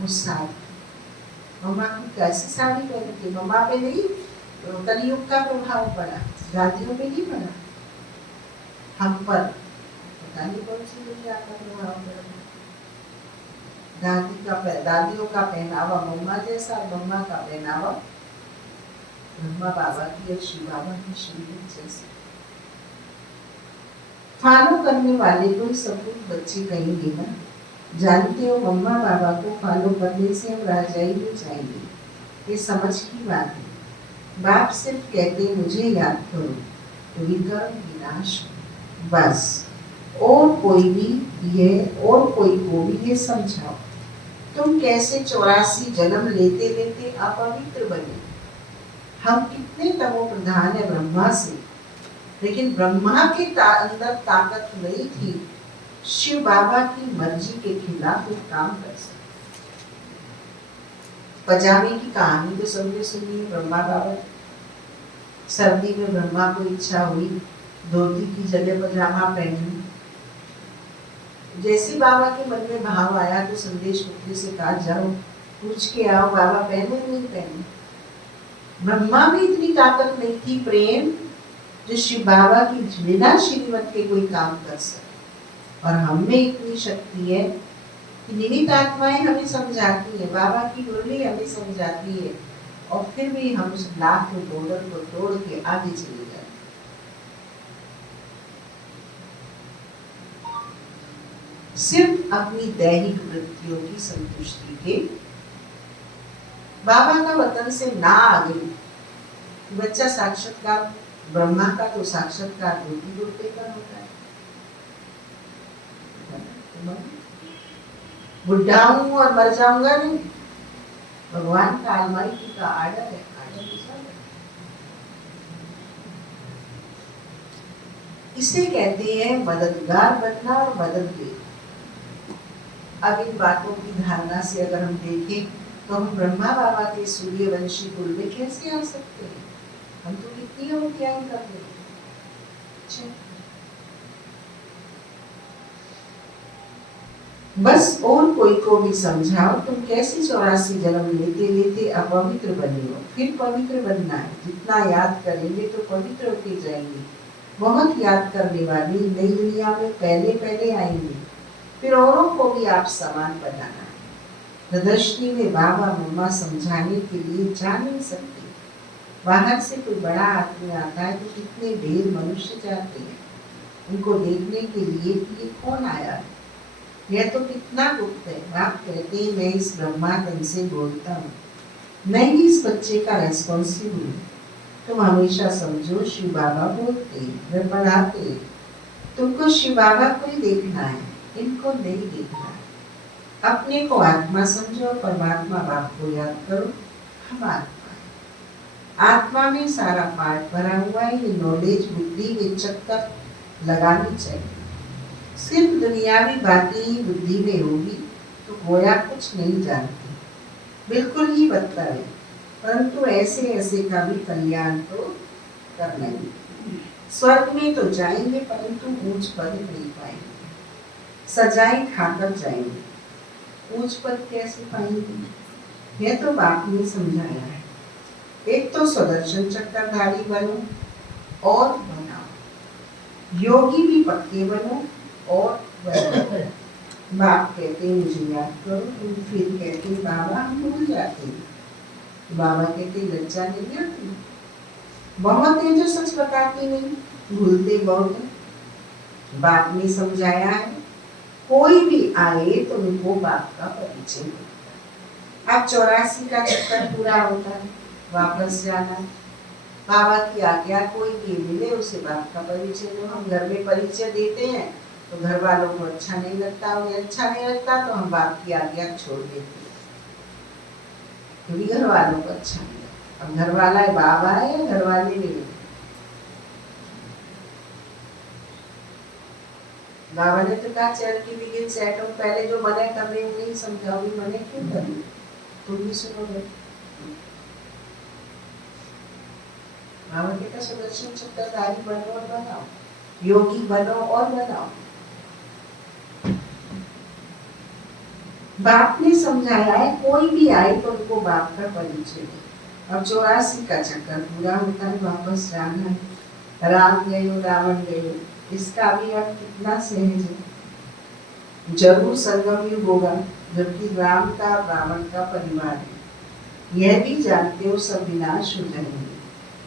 वो साथ। मम्मा की कैसी साड़ी पहनी थी, मम्मा पे नहीं कलयुग का प्रभाव पड़ा, दादियों पे नहीं पड़ा, हम पर पता नहीं कौन सी दुनिया का प्रभाव पड़ा। दादियों का पहनावा मम्मा जैसा, मम्मा का पहनावा ब्रह्मा बाबा की और शिव बाबा की श्रीमत जैसी। फॉलो करने वाले को सपूत बच्चे कहेंगे ना। जानते हो मम्मा बाबा को फॉलो करने से हम राजाई में जाएंगे। ये समझ की बात है। बाप सिर्फ कहते मुझे याद करो तो विकर्म विनाश बस। और कोई को भी ये समझाओ तुम कैसे 84 जन्म लेते लेते अपवित्र बने। हम कितने तमो प्रधान है ब्रह्मा से, लेकिन ब्रह्मा के अंदर ताकत नहीं थी शिव बाबा की मर्जी के खिलाफ एक काम कर सकते। पजामे की कहानी तो सबने सुनी है। ब्रह्मा बाबा सर्दी में ब्रह्मा को इच्छा हुई धोती की जगह पजामा पहनने। जैसे बाबा के मन में भाव आया तो संदेश पुत्री से कहा जाओ पूछ के आओ बाबा पहने नहीं पहने। ब्रह्मा में इतनी ताकत नहीं थी प्रेम जो शिव बाबा की बिना श्रीमत के कोई काम कर सके। और हम में इतनी शक्ति है कि निमित्त आत्माएं हमें समझाती है, बाबा की मुरली हमें समझाती है, और फिर भी हम उस लाख डोलर को तोड़ के आगे चले जाते। सिर्फ अपनी दैहिक वृत्तियों की संतुष्टि के। बाबा का वतन से ना आगे बच्चा साक्षात्कार ब्रह्मा का तो साक्षात्कार रोटी पर होता है। बुढ़ा हूं और मर जाऊंगा नहीं, भगवान का अलमाइटी का आर्डर है। इसे कहते हैं मददगार बनना और मदद लेना। अब इन बातों की धारणा से अगर हम देखें तो हम ब्रह्मा बाबा के सूर्यवंशी कुल में कैसे आ सकते हैं। हम तो कितनी और क्या कर रहे हैं। बस और कोई को भी समझाओ तुम कैसे 84 जन्म लेते लेते अपवित्र बने हो। फिर पवित्र बनना है। जितना याद करेंगे तो पवित्र होते जाएंगे। बहुत याद करने वाली नई दुनिया में पहले पहले आएंगे, फिर औरों को भी आप समान बनाना है। प्रदर्शनी में बाबा मम्मा समझाने के लिए जा नहीं सकते। बाहर से कोई बड़ा आदमी आता है तो कितने ढेर मनुष्य जाते हैं उनको देखने के लिए कि ये कौन आया है। यह तो कितना गुप्त है। आप कहते हैं मैं इस ब्रह्मा तन से बोलता हूँ, मैं ही इस बच्चे का रेस्पॉन्सिबल हूँ। तुम हमेशा समझो शिव बाबा बोलते हैं, वे पढ़ाते हैं। तुमको शिव बाबा को ही देखना है, इनको नहीं देखना है। अपने को आत्मा समझो, परमात्मा बाप को याद करो। हम आत्मा में सारा पाठ भरा हुआ है। ये नॉलेज बुद्धि में चक्कर लगानी चाहिए। सिर्फ दुनियावी बातें ही बुद्धि में होगी तो गोया कुछ नहीं जानती, बिल्कुल ही बदतर है। परंतु ऐसे ऐसे का भी कल्याण तो करना ही। स्वर्ग में तो जाएंगे परंतु ऊंच पद नहीं पाएंगे। सजाएं खाकर जाएंगे, ऊंच पद कैसे पाएंगे। यह तो बाप ने समझाया है। एक तो सुदर्शन चक्रधारी बनो और बनाओ, योगी भी पक्के बनो और बाप कहते मुझे याद करो, तुम फिर कहते बाबा हम भूल जाते हैं। बाबा कहते लज्जा नहीं आती। बहुत है जो सच बताते नहीं, भूलते बहुत। बाप ने समझाया है कोई भी आए तो उनको बाप का परिचय देता है। अब 84 का चक्कर पूरा होता है, वापस जाना है। बाबा की आज्ञा, कोई भी मिले उसे बाप का परिचय दो। हम घर में परिचय देते हैं तो घर वालों को अच्छा नहीं लगता, उन्हें अच्छा नहीं लगता तो हम बाप की आज्ञा छोड़ देते हैं, क्योंकि घर वालों को अच्छा नहीं लगता। अब घर वाला है बाबा है या घर वाले नहीं, बाबा ने तो कहा चैन की बिगिन सेट हो, पहले जो मने कर रहे हैं नहीं समझाओ, भी मने क्यों कर रही, तुम भी सुनोगे। बाबा कहता सुदर्शन चक्रधारी बनो और बनाओ, योगी बनो और बनाओ। बाप ने समझाया है कोई भी आए तो उनको बाप का परिचय दे। अब 84 का चक्कर पूरा होता है, वापस जाना है। राम गयो रावण गयो, इसका भी अर्थ कितना सहज है। जरूर संगम युग होगा, जबकि राम का रावण का परिवार है। यह भी जानते हो सब विनाश हो जाएंगे,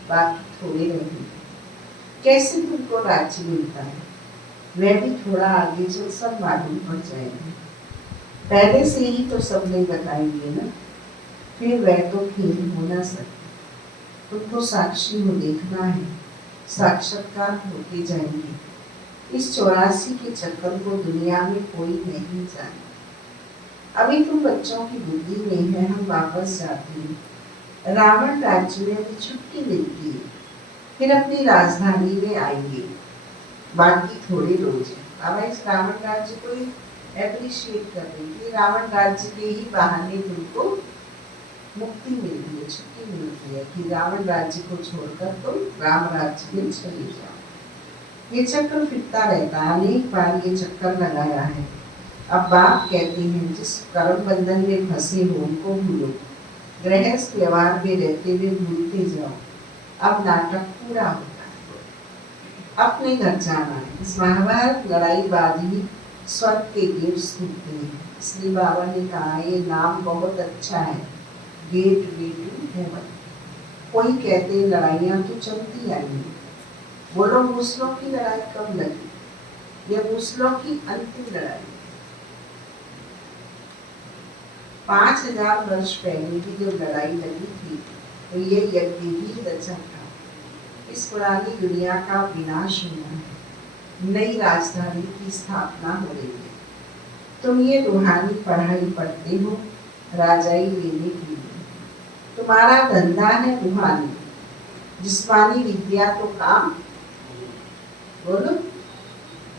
बाकी थोड़े रहेंगे। कैसे तुमको राज्य मिलता है, वह भी थोड़ा आगे चल सब मालूम पड़ जाएंगे। पहले से ही तो सबने बताएंगे ना, फिर वह तो खेल हो ना सकते। तुमको साक्षी हो देखना है, साक्षात्कार होते जाएंगे। इस 84 के चक्कर को दुनिया में कोई नहीं जानता। अभी तुम बच्चों की बुद्धि में है, हम वापस जाते हैं। रावण राज्य में अभी छुट्टी मिलती है, फिर अपनी राजधानी में आएंगे। बाकी थोड़े रोज है। अब इस रावण राज्य को एप्रिशिएट कर रही थी, रावण राज्य के ही बहाने तुमको मुक्ति मिलती है, छुट्टी मिलती है कि रावण राज्य को छोड़कर तुम राम राज्य में चले जाओ। ये चक्र फिरता रहता है, अनेक बार ये चक्कर लगाया है। अब बाप कहते हैं जिस कर्म बंधन में फंसे हो उनको भूलो, गृहस्थ व्यवहार में रहते हुए भूलते जाओ। अब नाटक पूरा होता है, अपने घर जाना है। इस महाभारत लड़ाई बाद ही स्वर्ग के गेट खुलते हैं, इसलिए बाबा ने कहा ये नाम बहुत अच्छा है, गेट वे टू हेवन। कोई कहते हैं लड़ाइयाँ तो चलती आएंगी, बोलो मुस्लिमों की लड़ाई कब लगी, यह मुस्लिमों की अंतिम लड़ाई। 5000 वर्ष पहले की जो लड़ाई लगी थी तो ये यज्ञ ही रचा था। इस पुरानी दुनिया का विनाश होना है, नई राजधानी की स्थापना हो रही है। तुम ये रूहानी पढ़ाई पढ़ते हो राजाई लेने के लिए, तुम्हारा धंधा है रूहानी, जिस्मानी विद्या तो काम बोलो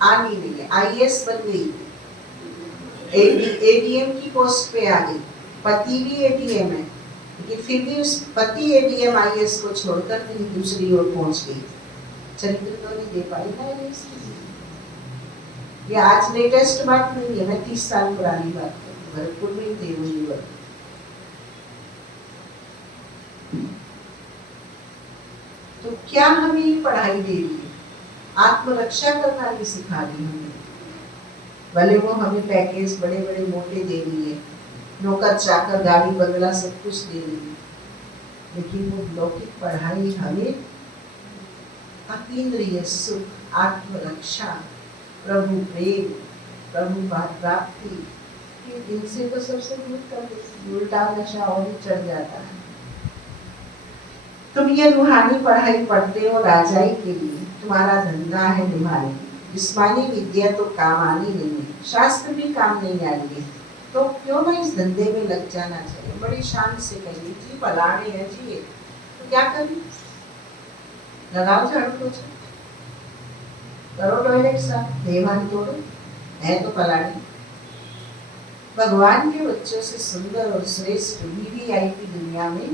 आनी नहीं है। IAS बन गई, ADM की पोस्ट पे आ गई, पति भी ADM है, लेकिन फिर भी उस पति ADM IAS को छोड़कर कहीं दूसरी ओर पहुंच गई। चरित्र तो नहीं दे पाई ना इसकी। ये आज लेटेस्ट बात नहीं है, मैं 30 साल पुरानी बात करती हूँ, भरतपुर में थे वो युवक। तो क्या हमें ये पढ़ाई दे रही है, आत्मरक्षा करना भी सिखा रही है। भले वो हमें पैकेज बड़े बड़े मोटे दे रही है, नौकर चाकर गाड़ी बंगला सब कुछ दे रही है, लेकिन वो लौकिक पढ़ाई हमें अतीन्द्रिय सुख, आत्मरक्षा, प्रभु प्रेम, प्रभु प्राप्ति, इनसे तो सबसे दूर कर देती, उल्टा नशा और ही चढ़ जाता है। तुम ये रूहानी पढ़ाई पढ़ते हो राजाई के लिए, तुम्हारा धंधा है रूहानी, जिस्मानी विद्या तो काम आनी नहीं है, शास्त्र भी काम नहीं आएंगे, तो क्यों ना इस धंधे में लग जाना चाहिए। बड़ी शान से कहिए जी पलाने हैं जी ये, तो क्या करें, लगाओ झाड़ू पोछा, करो टॉयलेट साफ, देवान तोड़ो, है तो पलानी। भगवान के बच्चों से सुंदर और श्रेष्ठ VVIP दुनिया में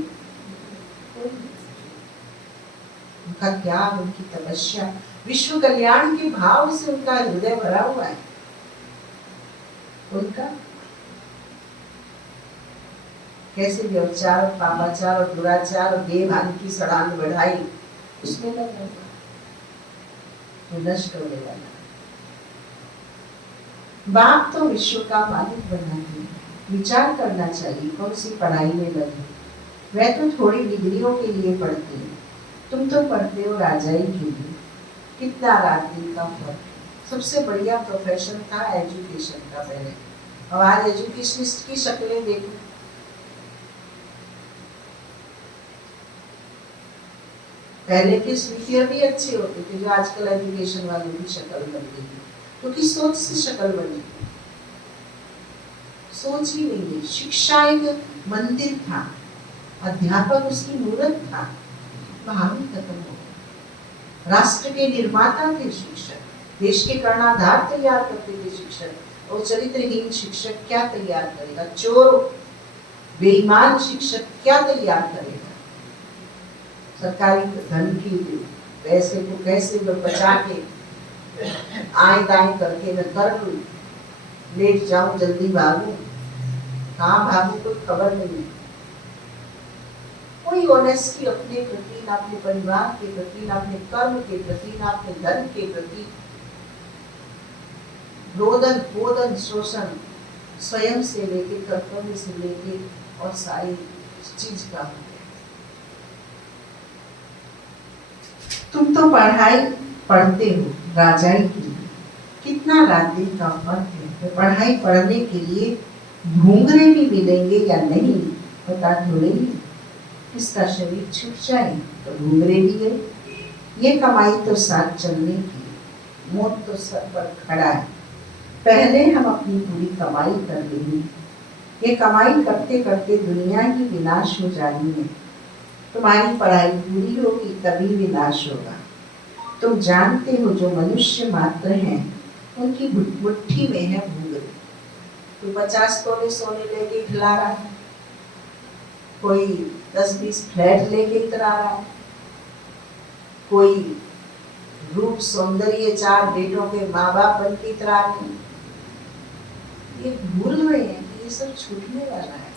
उनका ज्ञान, उनकी तपस्या, विश्व कल्याण के भाव से उनका हृदय भरा हुआ है। उनका कैसे व्यवचार, पापाचार और दुराचार और देवहानि की सड़ांग बढ़ाई, उसमें लग रहा तो नष्ट होने वाला। बाप तो विश्व का मालिक बनना है, विचार करना चाहिए कौन सी पढ़ाई में लगे। वह तो थोड़ी डिग्रियों के लिए पढ़ते हैं, तुम तो पढ़ते हो राजाई के लिए। कितना रात दिन का फर्क, सबसे बढ़िया प्रोफेशन था एजुकेशन का पहले। और आज एजुकेशनिस्ट की शक्लें देखो, पहले के स्पीकर भी अच्छे होते थे जो आजकल एजुकेशन वालों की शक्ल बन गई है, क्योंकि सोच से शक्ल बनी, सोच ही नहीं है। शिक्षा एक मंदिर था, अध्यापक उसकी मूर्त था, भाव ही खत्म हो गया। राष्ट्र के निर्माता थे शिक्षक, देश के कर्णाधार तैयार करते थे शिक्षक, और चरित्रहीन शिक्षक क्या तैयार करेगा? चोर बेईमान शिक्षक क्या तैयार करेगा? सरकारी धन की पैसे को कैसे बचा के आए दाएं करके मैं कर लूं, लेट जाऊं जल्दी भागूं, कहाँ भागूं कोई खबर नहीं। कोई ऑनेस्टी अपने प्रति, ना अपने परिवार के प्रति, ना अपने कर्म के प्रति, ना अपने धन के प्रति। रोदन पोदन शोषण स्वयं से लेके, कर्तव्य से लेके और सारी चीज का। तुम तो पढ़ाई पढ़ते हो राजाई के लिए, कितना रात दिन का फर्क है। तो पढ़ाई पढ़ने के लिए घूंघरे भी मिलेंगे या नहीं पता थोड़े ही। किसका शरीर छूट जाए तो घूंघरे भी गए। ये कमाई तो साथ चलने की, मौत तो सर पर खड़ा है। पहले हम अपनी पूरी कमाई कर लेंगे। ये कमाई करते करते दुनिया ही विनाश हो जानी है। तुम्हारी पढ़ाई पूरी होगी तभी विनाश होगा। तुम जानते हो जो मनुष्य मात्र हैं उनकी मुट्ठी में है घूंघरे। कोई 50 तोले सोने लेके खिला रहा है, कोई 10-20 फ्लैट लेके इतरा रहा है, कोई रूप सौंदर्य 4 बेटों के माँ बाप बन के इतरा रहे हैं। ये भूल रहे हैं कि ये सब छूटने वाला है।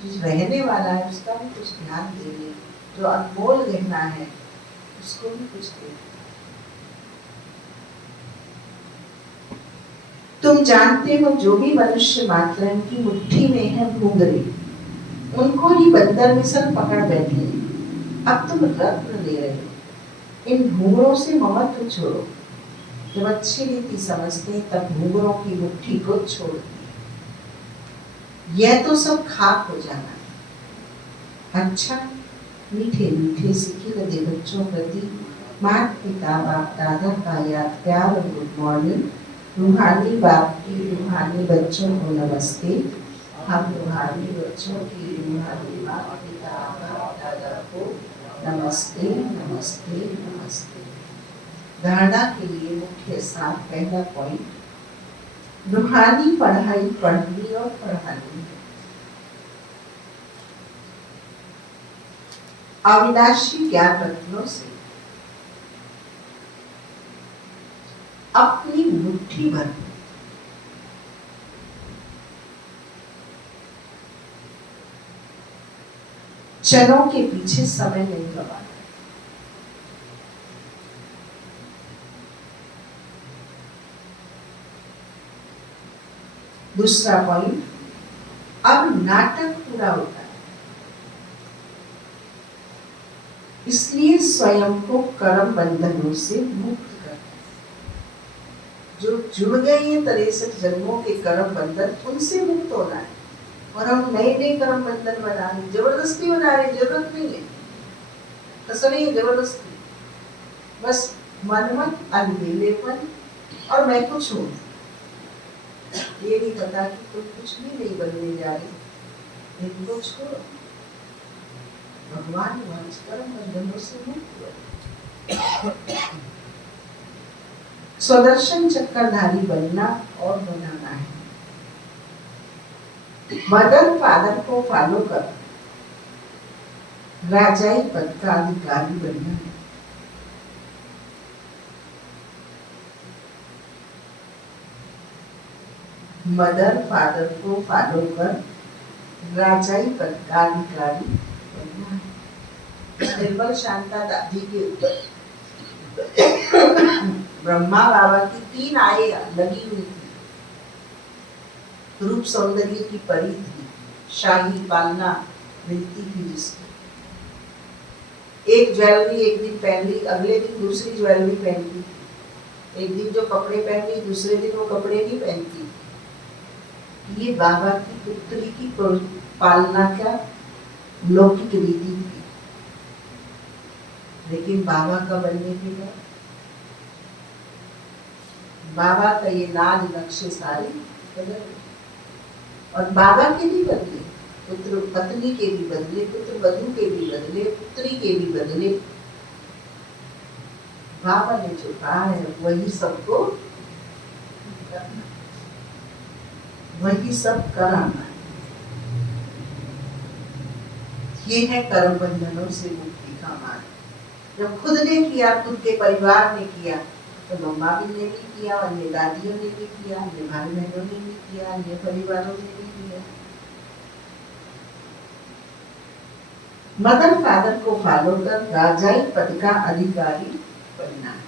जो रहने वाला है उसका भी कुछ ध्यान देंगे, जो अनमोल गहना है उसको भी कुछ देंगे। तुम जानते हो जो भी मनुष्य मात्र उनकी मुट्ठी में है घूंघरे, उनको ही बंदर मिसल पकड़ बैठे। अब तुम रत्न ले रहे हो, इन घूंघरों से ममत्व छोड़ो। जब अच्छी रीति समझते तब घूंघरों की मुट्ठी को छोड़ दिए। यह तो सब खाक हो जाना। अच्छा मीठे मीठे सिक्के लगे बच्चों प्रति माता पिता बाप दादा का याद प्यार और गुड मॉर्निंग। रूहानी बाप की रूहानी बच्चों को नमस्ते। हम रूहानी बच्चों की रूहानी माता पिता बाप दादा को नमस्ते नमस्ते नमस्ते। धारणा के लिए मुख्य स्थान, पहला पॉइंट, रूहानी पढ़ाई पढ़नी और पढ़ानी। अविनाशी ज्ञान रत्नों से अपनी मुट्ठी भर चरों के पीछे समय नहीं गवाना। दूसरा पॉइंट, अब नाटक पूरा होता है, इसलिए स्वयं को कर्म बंधनों से मुक्त करना। जो जुड़ गए हैं 63 जन्मों के कर्म बंधन, उनसे मुक्त होना है। और हम नए नए कर्म बंधन बना रहे, जबरदस्ती बना रहे, जरूरत नहीं है, कसरी है जबरदस्ती, बस मनमत अलबेलेपन और मैं कुछ हूँ, ये नहीं पता कि तुम कुछ भी नहीं बनने जा रहे। इनको छोड़ो, भगवान वंश कर्म बंधनों से मुक्त हो। स्वदर्शन चक्रधारी बनना और बनाना है। मदर फादर को फॉलो कर राजाई पद का अधिकारी बनना है। मदर फादर को फॉलो कर राजाई पद का अधिकारी बनना है। निर्मल शांता दादी के ऊपर ब्रह्मा बाबा की 3 आयें लगी हुई थी। रूप सौंदर्य की परी थी, शाही पालना मिलती थी जिसको। एक ज्वेलरी एक दिन पहन ली, अगले दिन दूसरी ज्वेलरी पहन ली। एक दिन जो कपड़े पहन ली दूसरे दिन वो कपड़े नहीं पहनती। ये बाबा की पुत्री की पालना का लौकिक रीति थी, लेकिन बाबा का बनने के बाद बाबा का ये नाज नक्शे सारे बदल गए। और बाबा के भी बदले, पुत्र पत्नी के भी बदले, पुत्र वधू के भी बदले, पुत्री के भी बदले। बाबा ने जो कहा है वही सबको करना, वही सब कराना। ये है कर्म बंधनों से मुक्ति का मार्ग। जब खुद ने किया, खुद के परिवार ने किया, तो मम्मा भी ने भी किया, अन्य दादियों ने भी किया, अन्य भाई बहनों ने भी किया, अन्य परिवारों ने भी किया। मदर फादर को फॉलो कर राजाई पद का अधिकारी बनना है।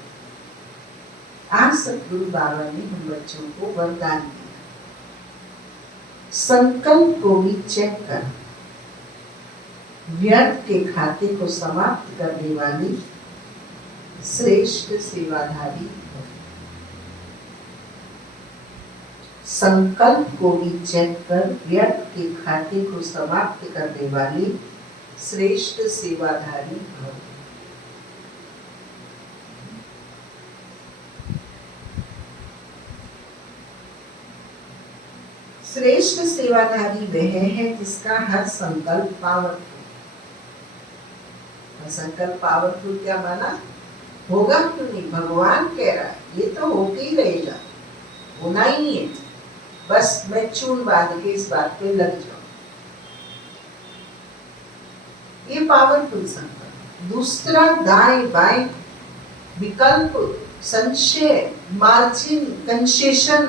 आज सतगुरु बाबा ने हम बच्चों को वरदान दिया, संकल्प को भी चेक कर व्यर्थ के खाते को समाप्त करने वाली श्रेष्ठ सेवाधारी हो। संकल्प को भी चेक कर व्यर्थ के खाते को समाप्त करने वाली श्रेष्ठ सेवाधारी हो। श्रेष्ठ सेवाधारी वह है जिसका हर संकल्प पावरफुल। संकल्प पावरफुल क्या माना? होगा क्यों नहीं, भगवान कह रहा है ये तो होके ही रहेगा, होना ही नहीं है, बस मैं चून बांध के इस बात पे लग जाऊं। ये पावरफुल संकल्प। दूसरा, दाएं बाएं विकल्प, संशय, मार्जिन, कंसेशन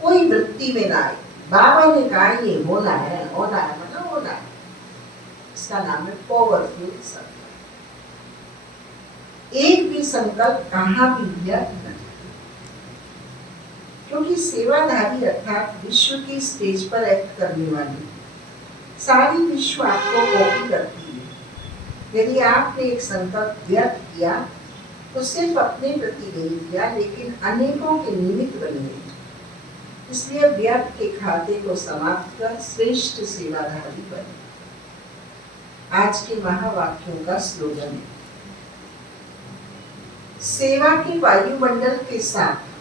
कोई वृत्ति में ना आए। बाबा ने कहा ये होना है, होना है मतलब होना है। इसका नाम है पावरफुल संकल्प। एक भी संकल्प कहाँ भी व्यर्थ नहीं, क्योंकि सेवाधारी अर्थात विश्व की स्टेज पर एक्ट करने वाली सारी विश्व आपको कॉपी करती है। यदि आपने एक संकल्प व्यक्त किया तो सिर्फ अपने प्रति नहीं किया, लेकिन अनेकों के निमित्त बने। इसलिए व्यर्थ के खाते को समाप्त कर श्रेष्ठ सेवाधारी बने। आज के महावाक्यों का स्लोगन है, सेवा के वायुमंडल के साथ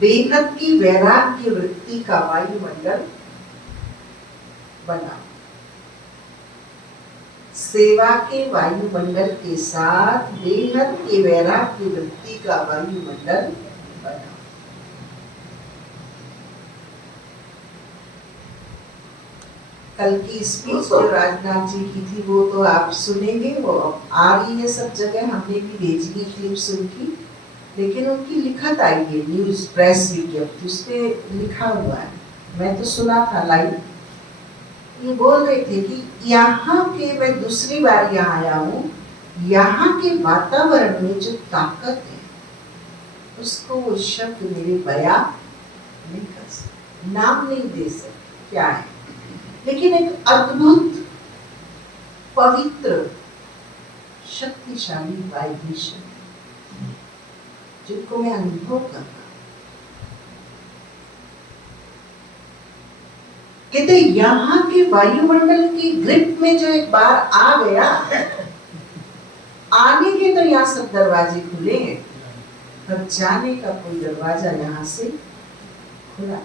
बेहद की वैराग्य वृत्ति का वायुमंडल बना। सेवा के वायुमंडल के साथ बेहद के वैराग्य वृत्ति का वायुमंडल बना। कल की स्पीच जो राजनाथ जी की थी वो तो आप सुनेंगे, वो आ रही है सब जगह, हमने भी भेजी है क्लिप्स उनकी, लेकिन उनकी लिखत आई है न्यूज प्रेस विज्ञप्ति, उस पे लिखा हुआ है, मैं तो सुना था लाइव। ये बोल रहे थे कि यहाँ के, मैं दूसरी बार यहाँ आया हूँ, यहाँ के वातावरण में जो ताकत है उसको वो शब्द मेरे बयां नहीं कर सकते, नाम नहीं दे सकते क्या है, लेकिन एक अद्भुत पवित्र शक्तिशाली वाइब्रेशन जिनको मैं अनुभव करता। कहते यहाँ के वायुमंडल की ग्रिप में जो एक बार आ गया, आने के तो यहाँ सब दरवाजे खुले हैं, पर जाने का कोई दरवाजा यहाँ से खुला।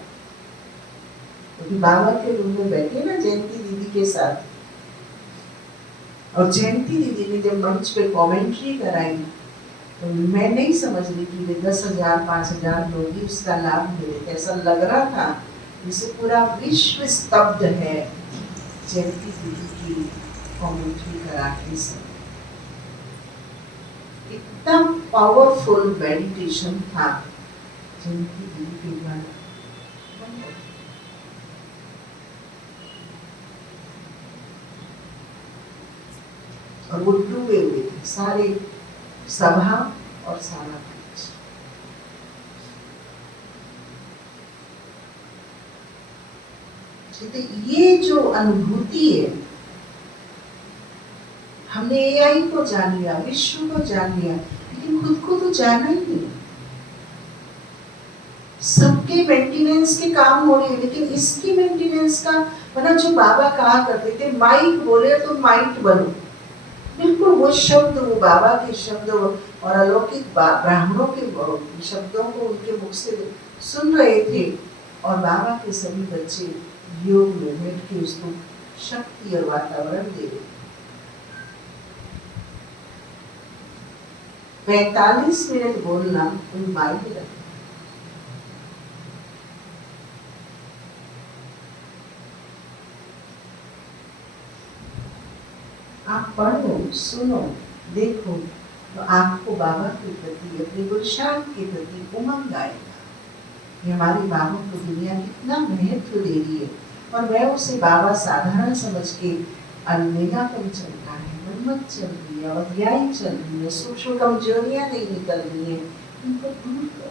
क्योंकि बाबा के रूम में बैठे ना जयंती दीदी के साथ, और जयंती दीदी ने जब मंच पे कमेंट्री कराई तो मैं नहीं समझ रही कि 10,000 5,000 लोग ही उसका लाभ मिले। ऐसा लग रहा था जैसे पूरा विश्व स्तब्ध है जयंती दीदी की कमेंट्री करा के। इतना पावरफुल मेडिटेशन था जयंती दीदी के द्वारा। और वो डूबे हुए थे सारे सभा और सारा कुछ। तो ये जो अनुभूति है हमने एआई को जान लिया, विश्व को जान लिया, लेकिन खुद को तो जाना ही नहीं। सबके मेंटेनेंस के काम हो रहे हैं, लेकिन इसकी मेंटेनेंस का, वरना जो बाबा कहा करते थे माइक बोले तो माइट बनो, बिल्कुल वो शब्द, वो बाबा के शब्द और अलौकिक ब्राह्मणों के शब्दों को उनके मुख से सुन रहे थे, और बाबा के सभी बच्चे योग में बैठ के उसको शक्ति और वातावरण दे रहे। 45 मिनट बोलना कोई मायने रखता। आप पढ़ो, सुनो, देखो, तो आपको बाबा के प्रति, अपने गुलशान के प्रति उमंग आएगा। ये हमारी बाबा को दुनिया कितना महत्व दे रही है, और वह उसे बाबा साधारण समझ के अलमेलापन चल रहा है, मनमत चल रही है, अध्याय चल रही है, सूक्ष्म कमजोरियां नहीं निकल रही है, उनको दूर कर।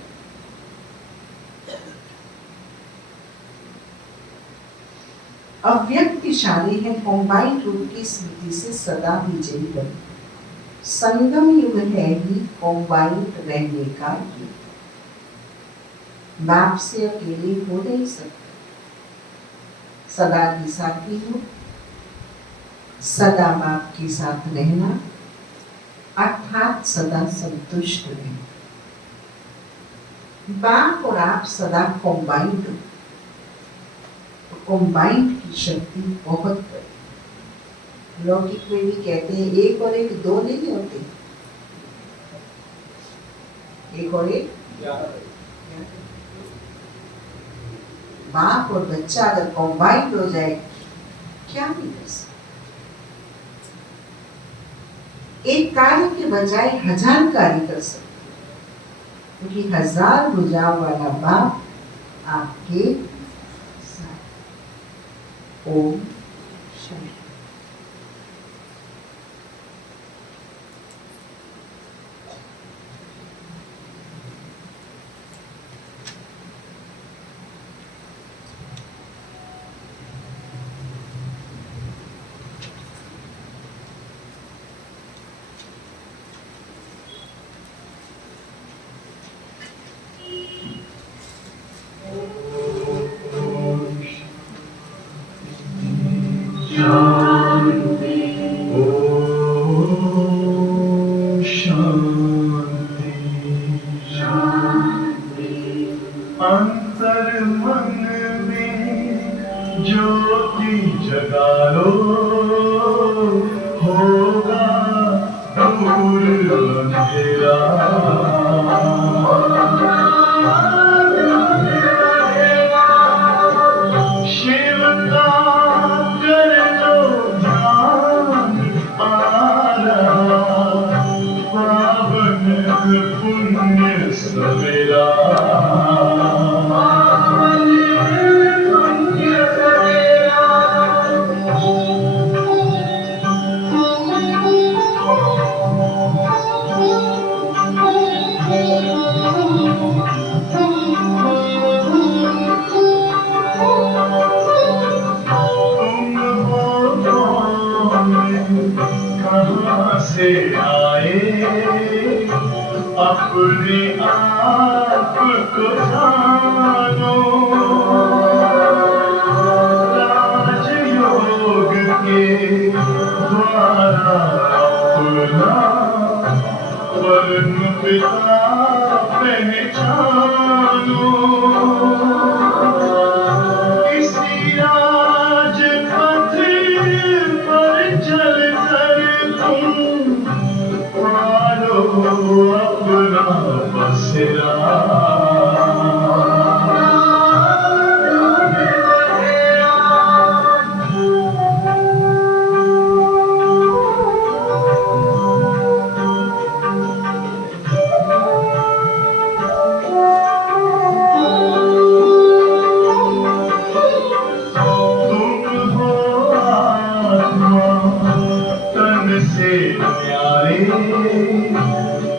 अव्यक्त इशारे हैं कॉम्बाइंड रूप की स्मृति से सदा विजयी बने। संगम युग है ही कॉम्बाइंड रहने का युग। बाप से अकेले हो नहीं सकते, सदा की साथी हो, सदा बाप के साथ रहना, अर्थात सदा संतुष्ट रहना। बाप और आप सदा कॉम्बाइंड हो, कॉम्बाइंड की शक्ति बहुत बड़ी। लौकिक में भी कहते हैं 1 और 1 2 नहीं होते, 1 और 1 बाप और बच्चा अगर कॉम्बाइंड हो जाए क्या नहीं कर सकते। एक कार्य के बजाय 1000 कार्य कर सकते, क्योंकि 1000 भुजाओं वाला बाप आपके साथ। ओम शांति। अंतर मन में ज्योति जगा लो, होगा दूर अंधेरा। शिव का कर लो ध्यान, आ रहा पावन पुण्य सवेरा। कहाँ से आए अपने आप को जानो, राजयोग के द्वारा अपना परम पिता पहचानो। इसी राजपथ पर चलकर तुम पालो अपना बसेरा।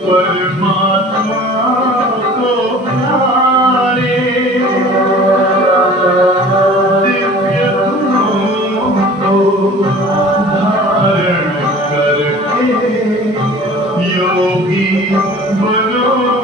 परमात्मा को प्यारे, दिव्य गुणों को धारण कर योगी बनो